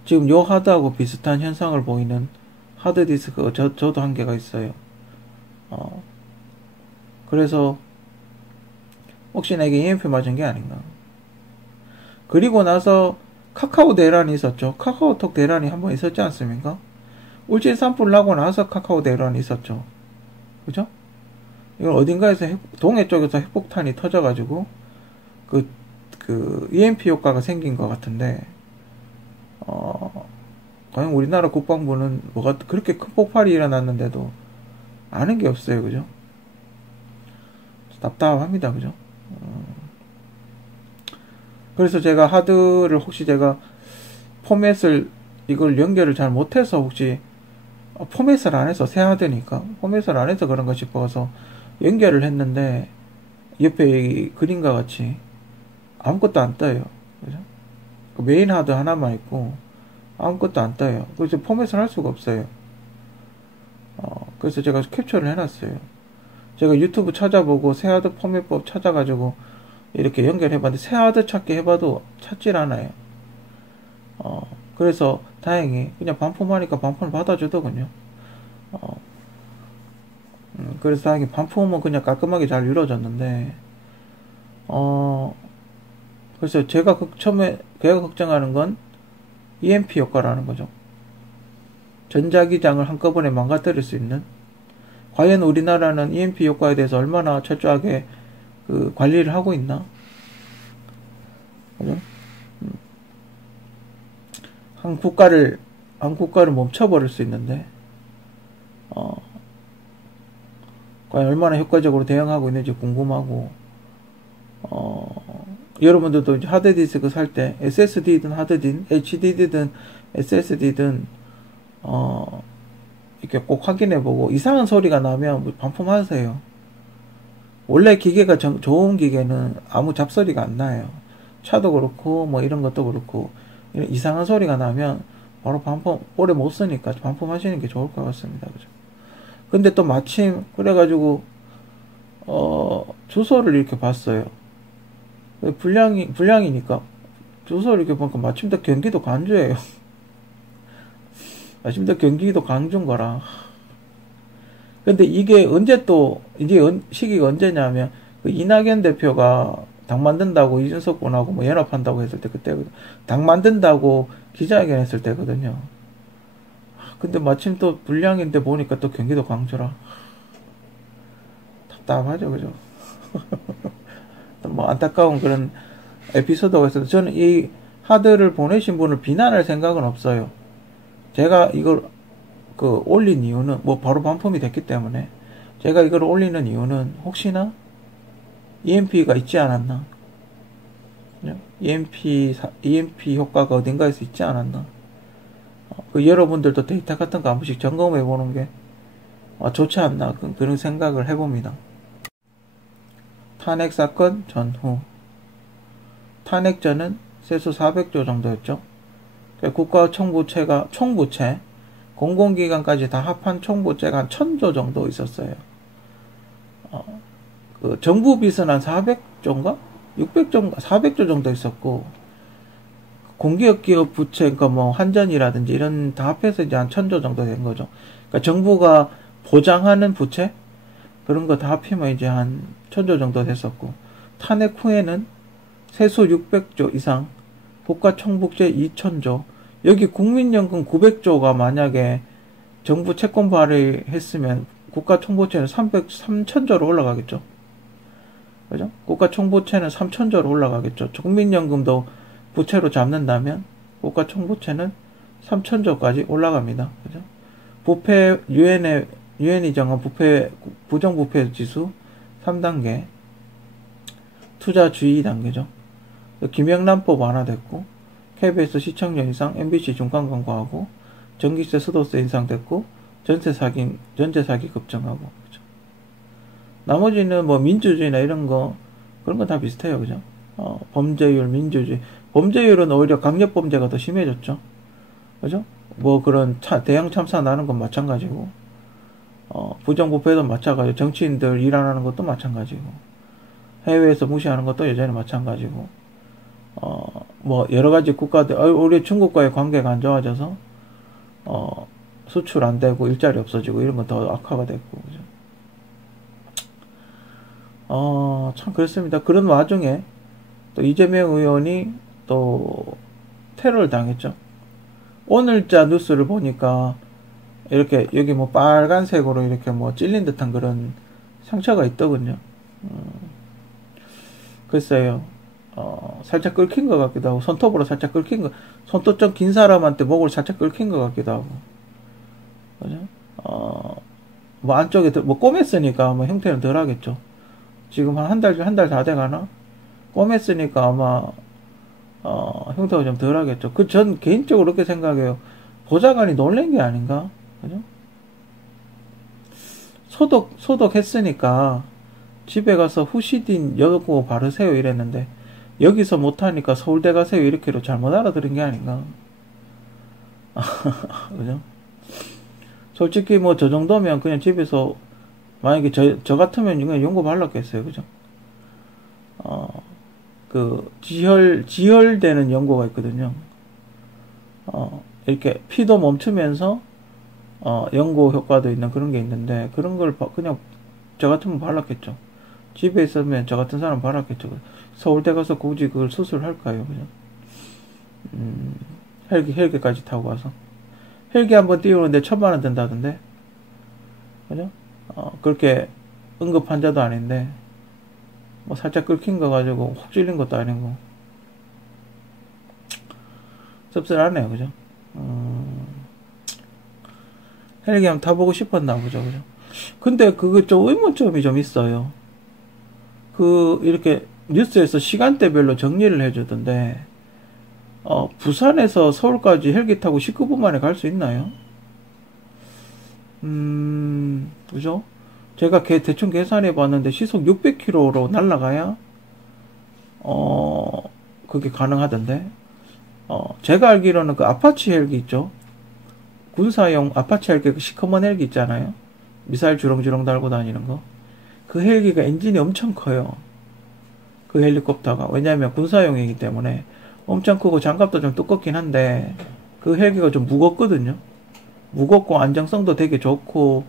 지금 요 하드하고 비슷한 현상을 보이는 하드디스크 저도 한 개가 있어요. 그래서 혹시나 이게 EMP 맞은 게 아닌가. 그리고 나서 카카오 대란이 있었죠. 카카오톡 대란이 한번 있었지 않습니까? 울진 산불 나고 나서 카카오 대란이 있었죠. 그죠? 이건 어딘가에서 동해 쪽에서 핵폭탄이 터져가지고 그 EMP 효과가 생긴 것 같은데, 과연 우리나라 국방부는 뭐가 그렇게 큰 폭발이 일어났는데도 아는 게 없어요. 그죠? 답답합니다. 그죠? 그래서 제가 하드를 혹시 제가 포맷을 이걸 연결을 잘 못해서 혹시 포맷을 안 해서, 새 하드니까 포맷을 안 해서 그런가 싶어서 연결을 했는데 옆에 이 그림과 같이 아무것도 안 떠요. 그죠? 그 메인 하드 하나만 있고 아무것도 안 떠요. 그래서 포맷을 할 수가 없어요. 그래서 제가 캡처를 해놨어요. 제가 유튜브 찾아보고 새 하드 포맷법 찾아가지고 이렇게 연결해봤는데 새 하드 찾기 해봐도 찾질 않아요. 그래서 다행히 그냥 반품하니까 반품을 받아주더군요. 그래서 다행히 반품은 그냥 깔끔하게 잘 이루어졌는데, 그래서 제가 걱정하는 건 EMP 효과라는 거죠. 전자기장을 한꺼번에 망가뜨릴 수 있는. 과연 우리나라는 EMP 효과에 대해서 얼마나 철저하게 관리를 하고 있나? 그죠? 한 국가를 멈춰버릴 수 있는데, 과연 얼마나 효과적으로 대응하고 있는지 궁금하고, 여러분들도 이제 하드디스크 살 때 SSD든 하드딘, HDD든 SSD든 이렇게 꼭 확인해보고, 이상한 소리가 나면 반품하세요. 원래 기계가 좋은 기계는 아무 잡소리가 안 나요. 차도 그렇고 뭐 이런 것도 그렇고, 이상한 소리가 나면 바로 반품, 오래 못 쓰니까 반품하시는 게 좋을 것 같습니다. 그죠? 근데 또 마침 그래가지고 주소를 이렇게 봤어요. 불량이니까 주소를 이렇게 보니까 마침 또 경기도 광주예요. 마침 또 경기도 광주인 거라. 근데 이게 언제 또 이제 시기가 언제냐면 그 이낙연 대표가 당 만든다고 이준석 군하고 뭐 연합한다고 했을 때 그때 당 만든다고 기자회견 했을 때거든요. 근데 마침 또 불량인데 보니까 또 경기도 광주라. 답답하죠, 그죠? 뭐 안타까운 그런 에피소드가 있어서 저는 이 하드를 보내신 분을 비난할 생각은 없어요. 제가 이걸 올린 이유는 뭐 바로 반품이 됐기 때문에 제가 이걸 올리는 이유는 혹시나 EMP가 있지 않았나? EMP 효과가 어딘가에서 있지 않았나? 여러분들도 데이터 같은 거 한 번씩 점검해 보는 게 좋지 않나? 그런 생각을 해봅니다. 탄핵 사건 전후. 탄핵전은 세수 400조 정도였죠. 국가 총부채, 공공기관까지 다 합한 총부채가 한 1000조 정도 있었어요. 정부 빚은 한 400조인가? 600조인가? 400조 정도 있었고, 공기업 기업 부채, 그러니까 뭐 한전이라든지 이런 다 합해서 이제 한 1000조 정도 된 거죠. 그러니까 정부가 보장하는 부채? 그런 거 다 합히면 이제 한 1000조 정도 됐었고, 탄핵 후에는 세수 600조 이상, 국가 총부채 2000조, 여기 국민연금 900조가 만약에 정부 채권 발의했으면 국가 총부채는 3000조로 올라가겠죠. 그죠? 국가 총부채는 3000조로 올라가겠죠. 국민연금도 부채로 잡는다면 국가 총부채는 3000조까지 올라갑니다. 그죠? 부패, 유엔이 정한 부정부패 지수 3단계, 투자주의 단계죠. 김영란법 완화됐고, KBS 시청률 인상, MBC 중간 광고하고, 전기세, 수도세 인상됐고, 전세 사기 급증하고, 그죠. 나머지는 뭐 민주주의나 이런 거, 그런 건 다 비슷해요, 그죠. 범죄율, 민주주의. 범죄율은 오히려 강력범죄가 더 심해졌죠. 그죠? 뭐 그런 대형 참사 나는 건 마찬가지고, 부정부패도 마찬가지고, 정치인들 일 안 하는 것도 마찬가지고, 해외에서 무시하는 것도 여전히 마찬가지고, 뭐 여러 가지 국가들, 우리 중국과의 관계가 안 좋아져서 수출 안 되고 일자리 없어지고 이런 건 더 악화가 됐고, 그죠? 참 그렇습니다. 그런 와중에 또 이재명 의원이 또 테러를 당했죠. 오늘자 뉴스를 보니까 이렇게 여기 뭐 빨간색으로 이렇게 뭐 찔린 듯한 그런 상처가 있더군요. 글쎄요. 살짝 긁힌 것 같기도 하고, 손톱으로 살짝 손톱 좀 긴 사람한테 목을 살짝 긁힌 것 같기도 하고, 그죠? 뭐 안쪽에, 뭐 꼬맸으니까 아마 형태는 덜 하겠죠. 지금 한 달 다 돼가나? 꼬맸으니까 아마, 형태가 좀 덜 하겠죠. 전 개인적으로 그렇게 생각해요. 보좌관이 놀란 게 아닌가? 그죠? 소독했으니까 집에 가서 후시딘 연고 바르세요 이랬는데, 여기서 못하니까 서울대 가세요 이렇게로 잘못 알아들은 게 아닌가. 그죠? 솔직히 뭐 저 정도면 그냥 집에서 만약에 저 같으면 그냥 연고 발랐겠어요. 그죠? 지혈되는 연고가 있거든요. 이렇게 피도 멈추면서 연고 효과도 있는 그런 게 있는데, 그런 걸 그냥 저 같으면 발랐겠죠. 집에 있으면 저 같은 사람 발랐겠죠. 서울대 가서 굳이 그걸 수술할까요? 그죠? 헬기까지 타고 가서. 헬기 한번 띄우는데 1000만원 든다던데? 그죠? 그렇게 응급 환자도 아닌데, 뭐 살짝 긁힌 거 가지고 혹 찔린 것도 아니고. 씁쓸하네요, 그죠? 헬기 한번 타보고 싶었나 보죠, 그죠? 근데 그거 좀 의문점이 좀 있어요. 이렇게 뉴스에서 시간대별로 정리를 해주던데, 부산에서 서울까지 헬기 타고 19분 만에 갈 수 있나요? 그죠? 제가 대충 계산해 봤는데 시속 600km로 날아가야 그게 가능하던데, 제가 알기로는 그 아파치 헬기 있죠? 군사용 아파치 헬기, 그 시커먼 헬기 있잖아요? 미사일 주렁주렁 달고 다니는 거. 그 헬기가 엔진이 엄청 커요. 그 헬리콥터가. 왜냐하면 군사용이기 때문에 엄청 크고 장갑도 좀 두껍긴 한데, 그 헬기가 좀 무겁거든요. 무겁고 안정성도 되게 좋고,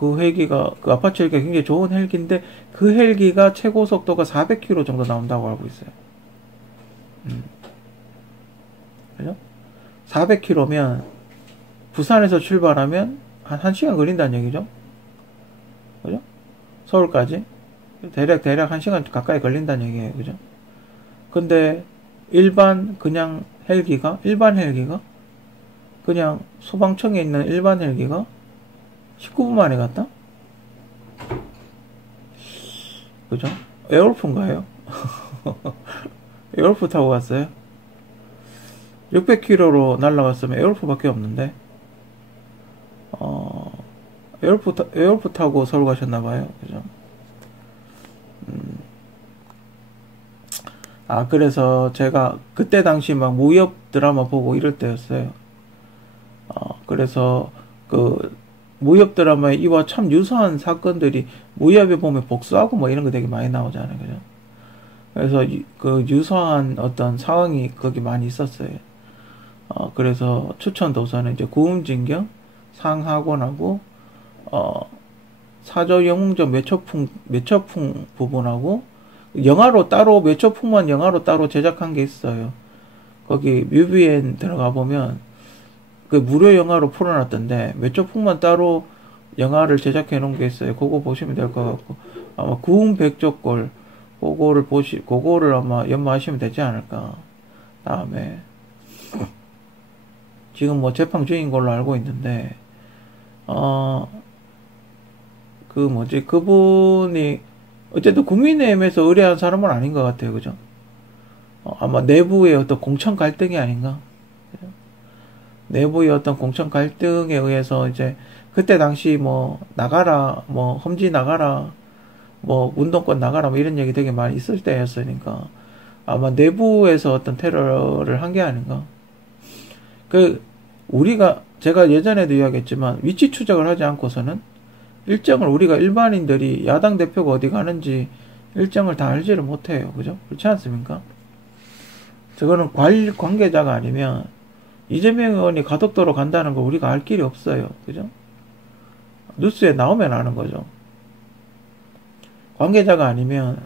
그 헬기가, 그 아파치 헬기가 굉장히 좋은 헬기인데, 그 헬기가 최고 속도가 400km 정도 나온다고 알고 있어요. 그죠? 400km면, 부산에서 출발하면 한 1시간 걸린다는 얘기죠? 그죠? 서울까지. 대략 1시간 가까이 걸린다는 얘기예요. 그죠? 근데, 일반 헬기가, 그냥 소방청에 있는 일반 헬기가 19분 만에 갔다? 그죠? 에어로프인가요? 에어로프 타고 갔어요? 600km로 날아갔으면 에어로프밖에 없는데, 에어로프 타고 서울 가셨나봐요. 그죠? 그래서 제가 그때 당시 막 무협 드라마 보고 이럴 때였어요. 그래서 그 무협 드라마에 이와 참 유사한 사건들이 무협에 보면 복수하고 뭐 이런 거 되게 많이 나오잖아요. 그죠? 그래서 그 유사한 어떤 상황이 거기 많이 있었어요. 그래서 추천 도서는 이제 구음진경, 상하곤하고, 사저 영웅전 매처풍 부분하고, 영화로 따로, 매처풍만 영화로 따로 제작한 게 있어요. 거기 뮤비엔 들어가 보면, 그 무료 영화로 풀어놨던데, 매처풍만 따로 영화를 제작해 놓은 게 있어요. 그거 보시면 될 것 같고, 아마 구음백조골, 그거를 아마 연마하시면 되지 않을까. 다음에. 지금 뭐 재판 중인 걸로 알고 있는데, 그분이, 어쨌든 국민의힘에서 의뢰한 사람은 아닌 것 같아요. 그죠? 아마 내부의 어떤 공천 갈등이 아닌가? 그죠? 내부의 어떤 공천 갈등에 의해서 이제, 그때 당시 뭐, 나가라, 뭐, 험지 나가라, 뭐, 운동권 나가라, 뭐 이런 얘기 되게 많이 있을 때였으니까, 아마 내부에서 어떤 테러를 한 게 아닌가? 제가 예전에도 이야기했지만, 위치 추적을 하지 않고서는, 일정을 우리가 일반인들이 야당 대표가 어디 가는지 일정을 다 알지를 못해요. 그죠? 그렇지 않습니까? 저거는 관계자가 아니면, 이재명 의원이 가덕도로 간다는 걸 우리가 알 길이 없어요. 그죠? 뉴스에 나오면 아는 거죠. 관계자가 아니면,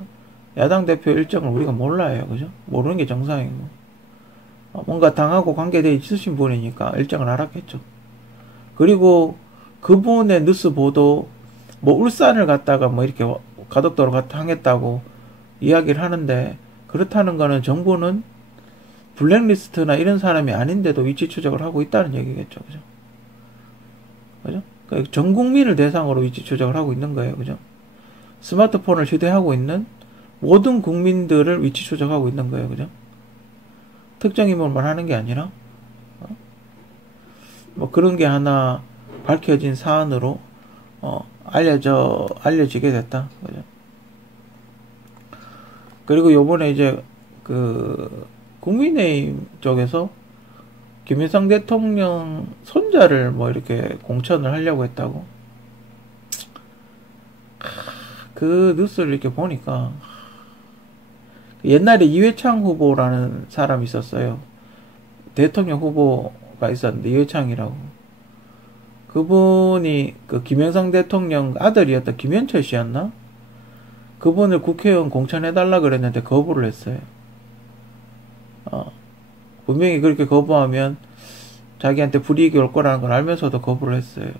야당 대표 일정을 우리가 몰라요. 그죠? 모르는 게 정상이고. 뭔가 당하고 관계돼 있으신 분이니까 일정을 알았겠죠. 그리고 그분의 뉴스 보도, 뭐 울산을 갔다가 뭐 이렇게 가덕도로 하겠다고 이야기를 하는데, 그렇다는 거는 정부는 블랙리스트나 이런 사람이 아닌데도 위치 추적을 하고 있다는 얘기겠죠. 그죠? 그죠? 그러니까 전 국민을 대상으로 위치 추적을 하고 있는 거예요. 그죠? 스마트폰을 휴대하고 있는 모든 국민들을 위치 추적하고 있는 거예요. 그죠? 특정 인물만 하는 게 아니라, 뭐 그런 게 하나 밝혀진 사안으로, 알려지게 됐다. 그죠? 그리고 요번에 이제, 국민의힘 쪽에서 김일성 대통령 손자를 뭐 이렇게 공천을 하려고 했다고. 그 뉴스를 이렇게 보니까, 옛날에 이회창 후보라는 사람이 있었어요. 대통령 후보가 있었는데, 이회창이라고. 그분이 그 김영삼 대통령 아들이었던 김현철 씨였나? 그분을 국회의원 공천해달라 그랬는데 거부를 했어요. 분명히 그렇게 거부하면 자기한테 불이익이 올 거라는 걸 알면서도 거부를 했어요.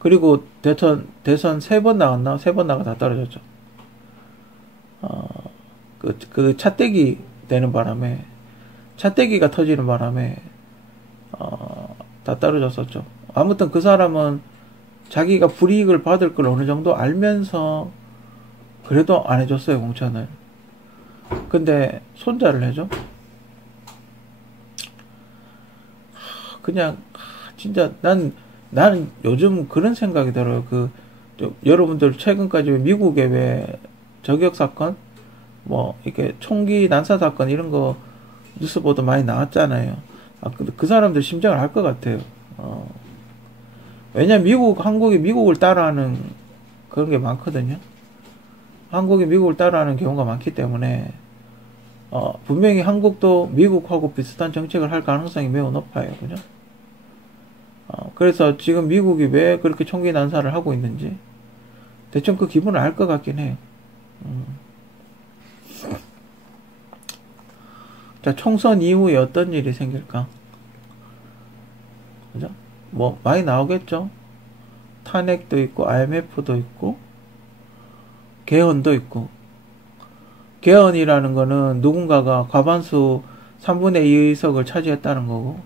그리고 대선 3번 나갔나? 3번 나가 다 떨어졌죠. 그 차떼기 되는 바람에, 차떼기가 터지는 바람에, 다 떨어졌었죠. 아무튼 그 사람은 자기가 불이익을 받을 걸 어느 정도 알면서 그래도 안 해줬어요, 공천을. 근데 손자를 해줘? 그냥 진짜 나는 요즘 그런 생각이 들어요. 여러분들 최근까지 미국에 왜 저격 사건, 뭐 이렇게 총기 난사 사건 이런 거 뉴스 보도 많이 나왔잖아요. 그 사람들 심정을 알 것 같아요. 왜냐면 한국이 미국을 따라하는 그런 게 많거든요. 한국이 미국을 따라하는 경우가 많기 때문에, 분명히 한국도 미국하고 비슷한 정책을 할 가능성이 매우 높아요. 그죠? 그래서 지금 미국이 왜 그렇게 총기 난사를 하고 있는지 대충 그 기분을 알 것 같긴 해요. 자, 총선 이후에 어떤 일이 생길까? 그죠? 뭐 많이 나오겠죠. 탄핵도 있고 IMF도 있고 개헌도 있고. 개헌이라는 거는 누군가가 과반수 3분의 2 의석을 차지했다는 거고,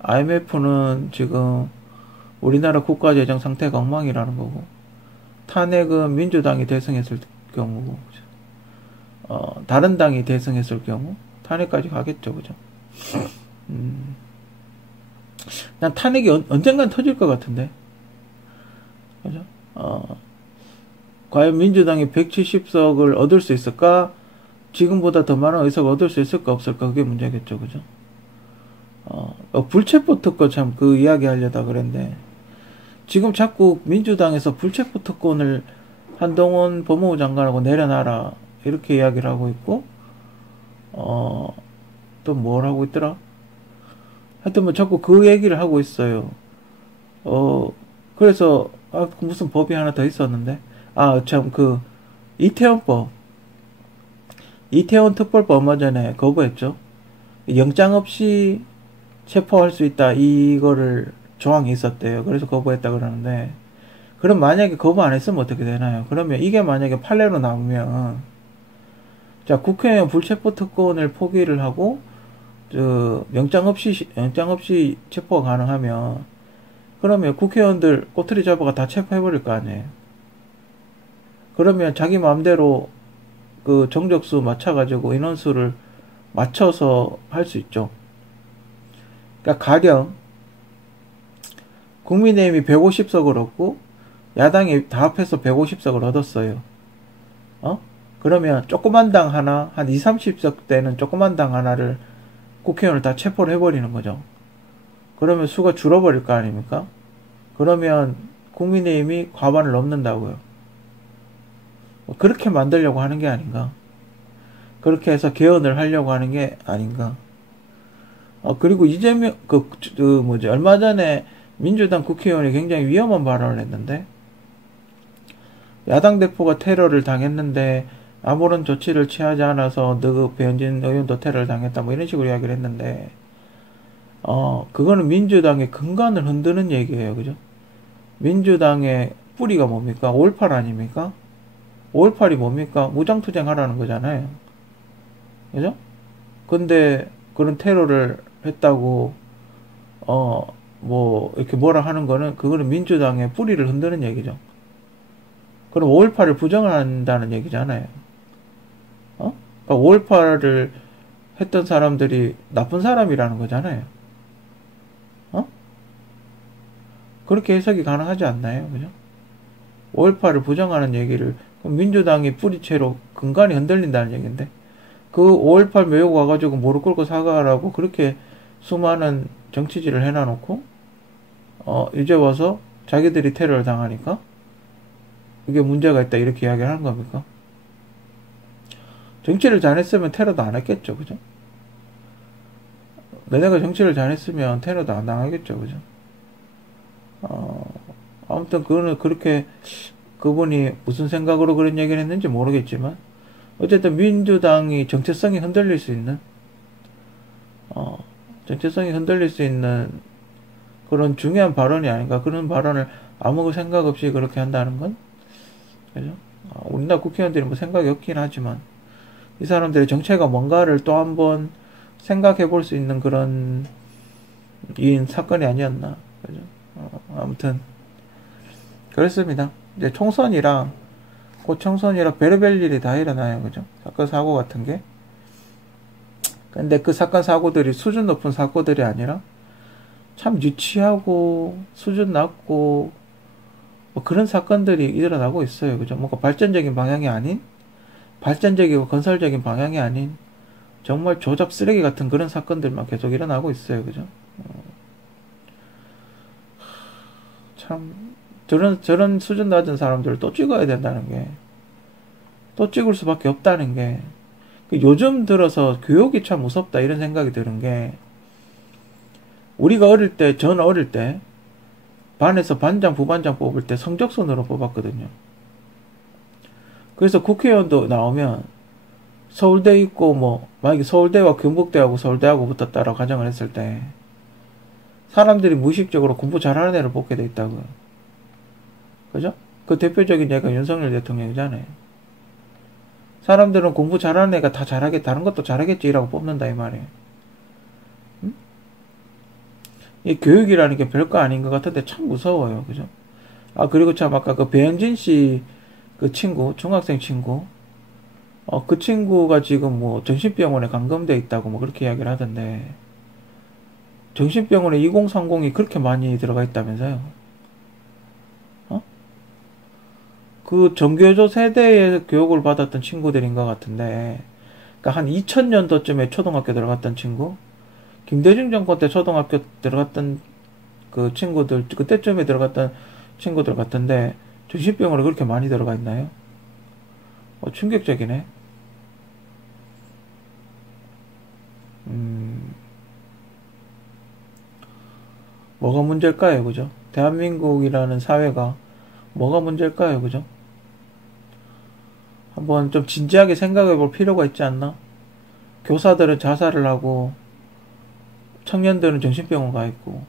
IMF는 지금 우리나라 국가재정 상태가 엉망이라는 거고, 탄핵은 민주당이 대승했을 경우고, 다른 당이 대승했을 경우 탄핵까지 가겠죠. 그죠? 난 탄핵이 언젠간 터질 것 같은데. 그죠? 과연 민주당이 170석을 얻을 수 있을까? 지금보다 더 많은 의석을 얻을 수 있을까 없을까? 그게 문제겠죠. 그죠? 불체포 특권 참 그 이야기 하려다 그랬는데, 지금 자꾸 민주당에서 불체포 특권을 한동훈 법무부 장관하고 내려놔라 이렇게 이야기를 하고 있고, 또 뭘 하고 있더라? 하여튼 뭐 자꾸 그 얘기를 하고 있어요. 그래서 무슨 법이 하나 더 있었는데, 참 이태원법, 이태원 특별법 얼마 전에 거부했죠. 영장 없이 체포할 수 있다, 이거를 조항이 있었대요. 그래서 거부했다 그러는데, 그럼 만약에 거부 안 했으면 어떻게 되나요? 그러면 이게 만약에 판례로 나오면, 자, 국회의원 불체포 특권을 포기를 하고 영장 없이 체포가 가능하면, 그러면 국회의원들 꼬투리 잡아가 다 체포해버릴 거 아니에요. 그러면 자기 마음대로 그 정적수 맞춰가지고 인원수를 맞춰서 할 수 있죠. 그러니까 가령 국민의힘이 150석을 얻고 야당이 다 합해서 150석을 얻었어요. 그러면 조그만 당 하나, 한 20, 30석 되는 조그만 당 하나를 국회의원을 다 체포를 해버리는 거죠. 그러면 수가 줄어버릴 거 아닙니까? 그러면 국민의힘이 과반을 넘는다고요. 그렇게 만들려고 하는 게 아닌가? 그렇게 해서 개헌을 하려고 하는 게 아닌가? 그리고 이재명, 얼마 전에 민주당 국회의원이 굉장히 위험한 발언을 했는데, 야당 대표가 테러를 당했는데 아무런 조치를 취하지 않아서 배현진 의원도 테러를 당했다, 뭐 이런 식으로 이야기를 했는데, 그거는 민주당의 근간을 흔드는 얘기예요. 그죠? 민주당의 뿌리가 뭡니까? 5.18 아닙니까? 5.18이 뭡니까? 무장투쟁 하라는 거잖아요. 그죠? 근데 그런 테러를 했다고 이렇게 뭐라 하는 거는, 그거는 민주당의 뿌리를 흔드는 얘기죠. 그럼 5.18을 부정을 한다는 얘기잖아요. 그러니까 5.18을 했던 사람들이 나쁜 사람이라는 거잖아요. 그렇게 해석이 가능하지 않나요? 그죠? 5.18을 부정하는 얘기를, 그럼 민주당이 뿌리채로 근간이 흔들린다는 얘기인데, 그 5.18 묘역 와가지고 무릎 꿇고 사과하라고 그렇게 수많은 정치질을 해놔놓고, 이제 와서 자기들이 테러를 당하니까 이게 문제가 있다, 이렇게 이야기를 하는 겁니까? 정치를 잘했으면 테러도 안 했겠죠. 그죠? 너네가 정치를 잘했으면 테러도 안 당하겠죠. 그죠? 아무튼 그거는 그렇게, 그분이 무슨 생각으로 그런 얘기를 했는지 모르겠지만, 어쨌든 민주당이 정체성이 흔들릴 수 있는 그런 중요한 발언이 아닌가. 그런 발언을 아무 생각 없이 그렇게 한다는 건, 그죠? 우리나라 국회의원들이 뭐 생각이 없긴 하지만, 이 사람들의 정체가 뭔가를 또 한번 생각해 볼 수 있는 그런 사건이 아니었나. 그죠? 아무튼 그렇습니다. 이제 총선이랑 별의별 일이 다 일어나요. 그죠? 사건 사고 같은 게. 근데 그 사건 사고들이 수준 높은 사고들이 아니라 참 유치하고 수준 낮고 뭐 그런 사건들이 일어나고 있어요. 그죠? 뭔가 발전적인 방향이 아닌, 발전적이고 건설적인 방향이 아닌 정말 조잡 쓰레기 같은 그런 사건들만 계속 일어나고 있어요. 그죠? 참 저런 수준 낮은 사람들을 또 찍어야 된다는 게, 또 찍을 수밖에 없다는 게, 요즘 들어서 교육이 참 무섭다, 이런 생각이 드는 게, 우리가 전 어릴 때 반에서 반장, 부반장 뽑을 때 성적순으로 뽑았거든요. 그래서 국회의원도 나오면 서울대 있고 뭐 만약에 서울대와 경북대하고 서울대하고 붙었다라고 가정을 했을 때 사람들이 무의식적으로 공부 잘하는 애를 뽑게 돼 있다고요. 그죠? 그 대표적인 얘가 윤석열 대통령이잖아요. 사람들은 공부 잘하는 애가 다 잘하겠, 다른 것도 잘하겠지라고 뽑는다 이 말이에요. 응? 이 교육이라는 게 별거 아닌 것 같은데 참 무서워요. 그죠? 아, 그리고 참 아까 그 배현진 씨 그 친구, 중학생 친구, 그 친구가 지금 뭐 정신병원에 감금돼 있다고 뭐 그렇게 이야기를 하던데, 정신병원에 2030이 그렇게 많이 들어가 있다면서요. 어? 그 정교조 세대의 교육을 받았던 친구들인 것 같은데, 그러니까 한 2000년도쯤에 초등학교 들어갔던 친구, 김대중 정권 때 초등학교 들어갔던 그 친구들, 그때쯤에 들어갔던 친구들 같은데, 정신병원에 그렇게 많이 들어가 있나요? 충격적이네. 뭐가 문제일까요, 그죠? 대한민국이라는 사회가 뭐가 문제일까요, 그죠? 한번 좀 진지하게 생각해 볼 필요가 있지 않나? 교사들은 자살을 하고, 청년들은 정신병원 가 있고,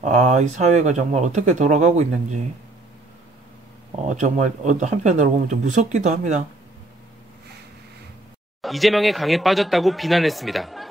아, 이 사회가 정말 어떻게 돌아가고 있는지, 정말 한편으로 보면 좀 무섭기도 합니다. 이재명의 강에 빠졌다고 비난했습니다.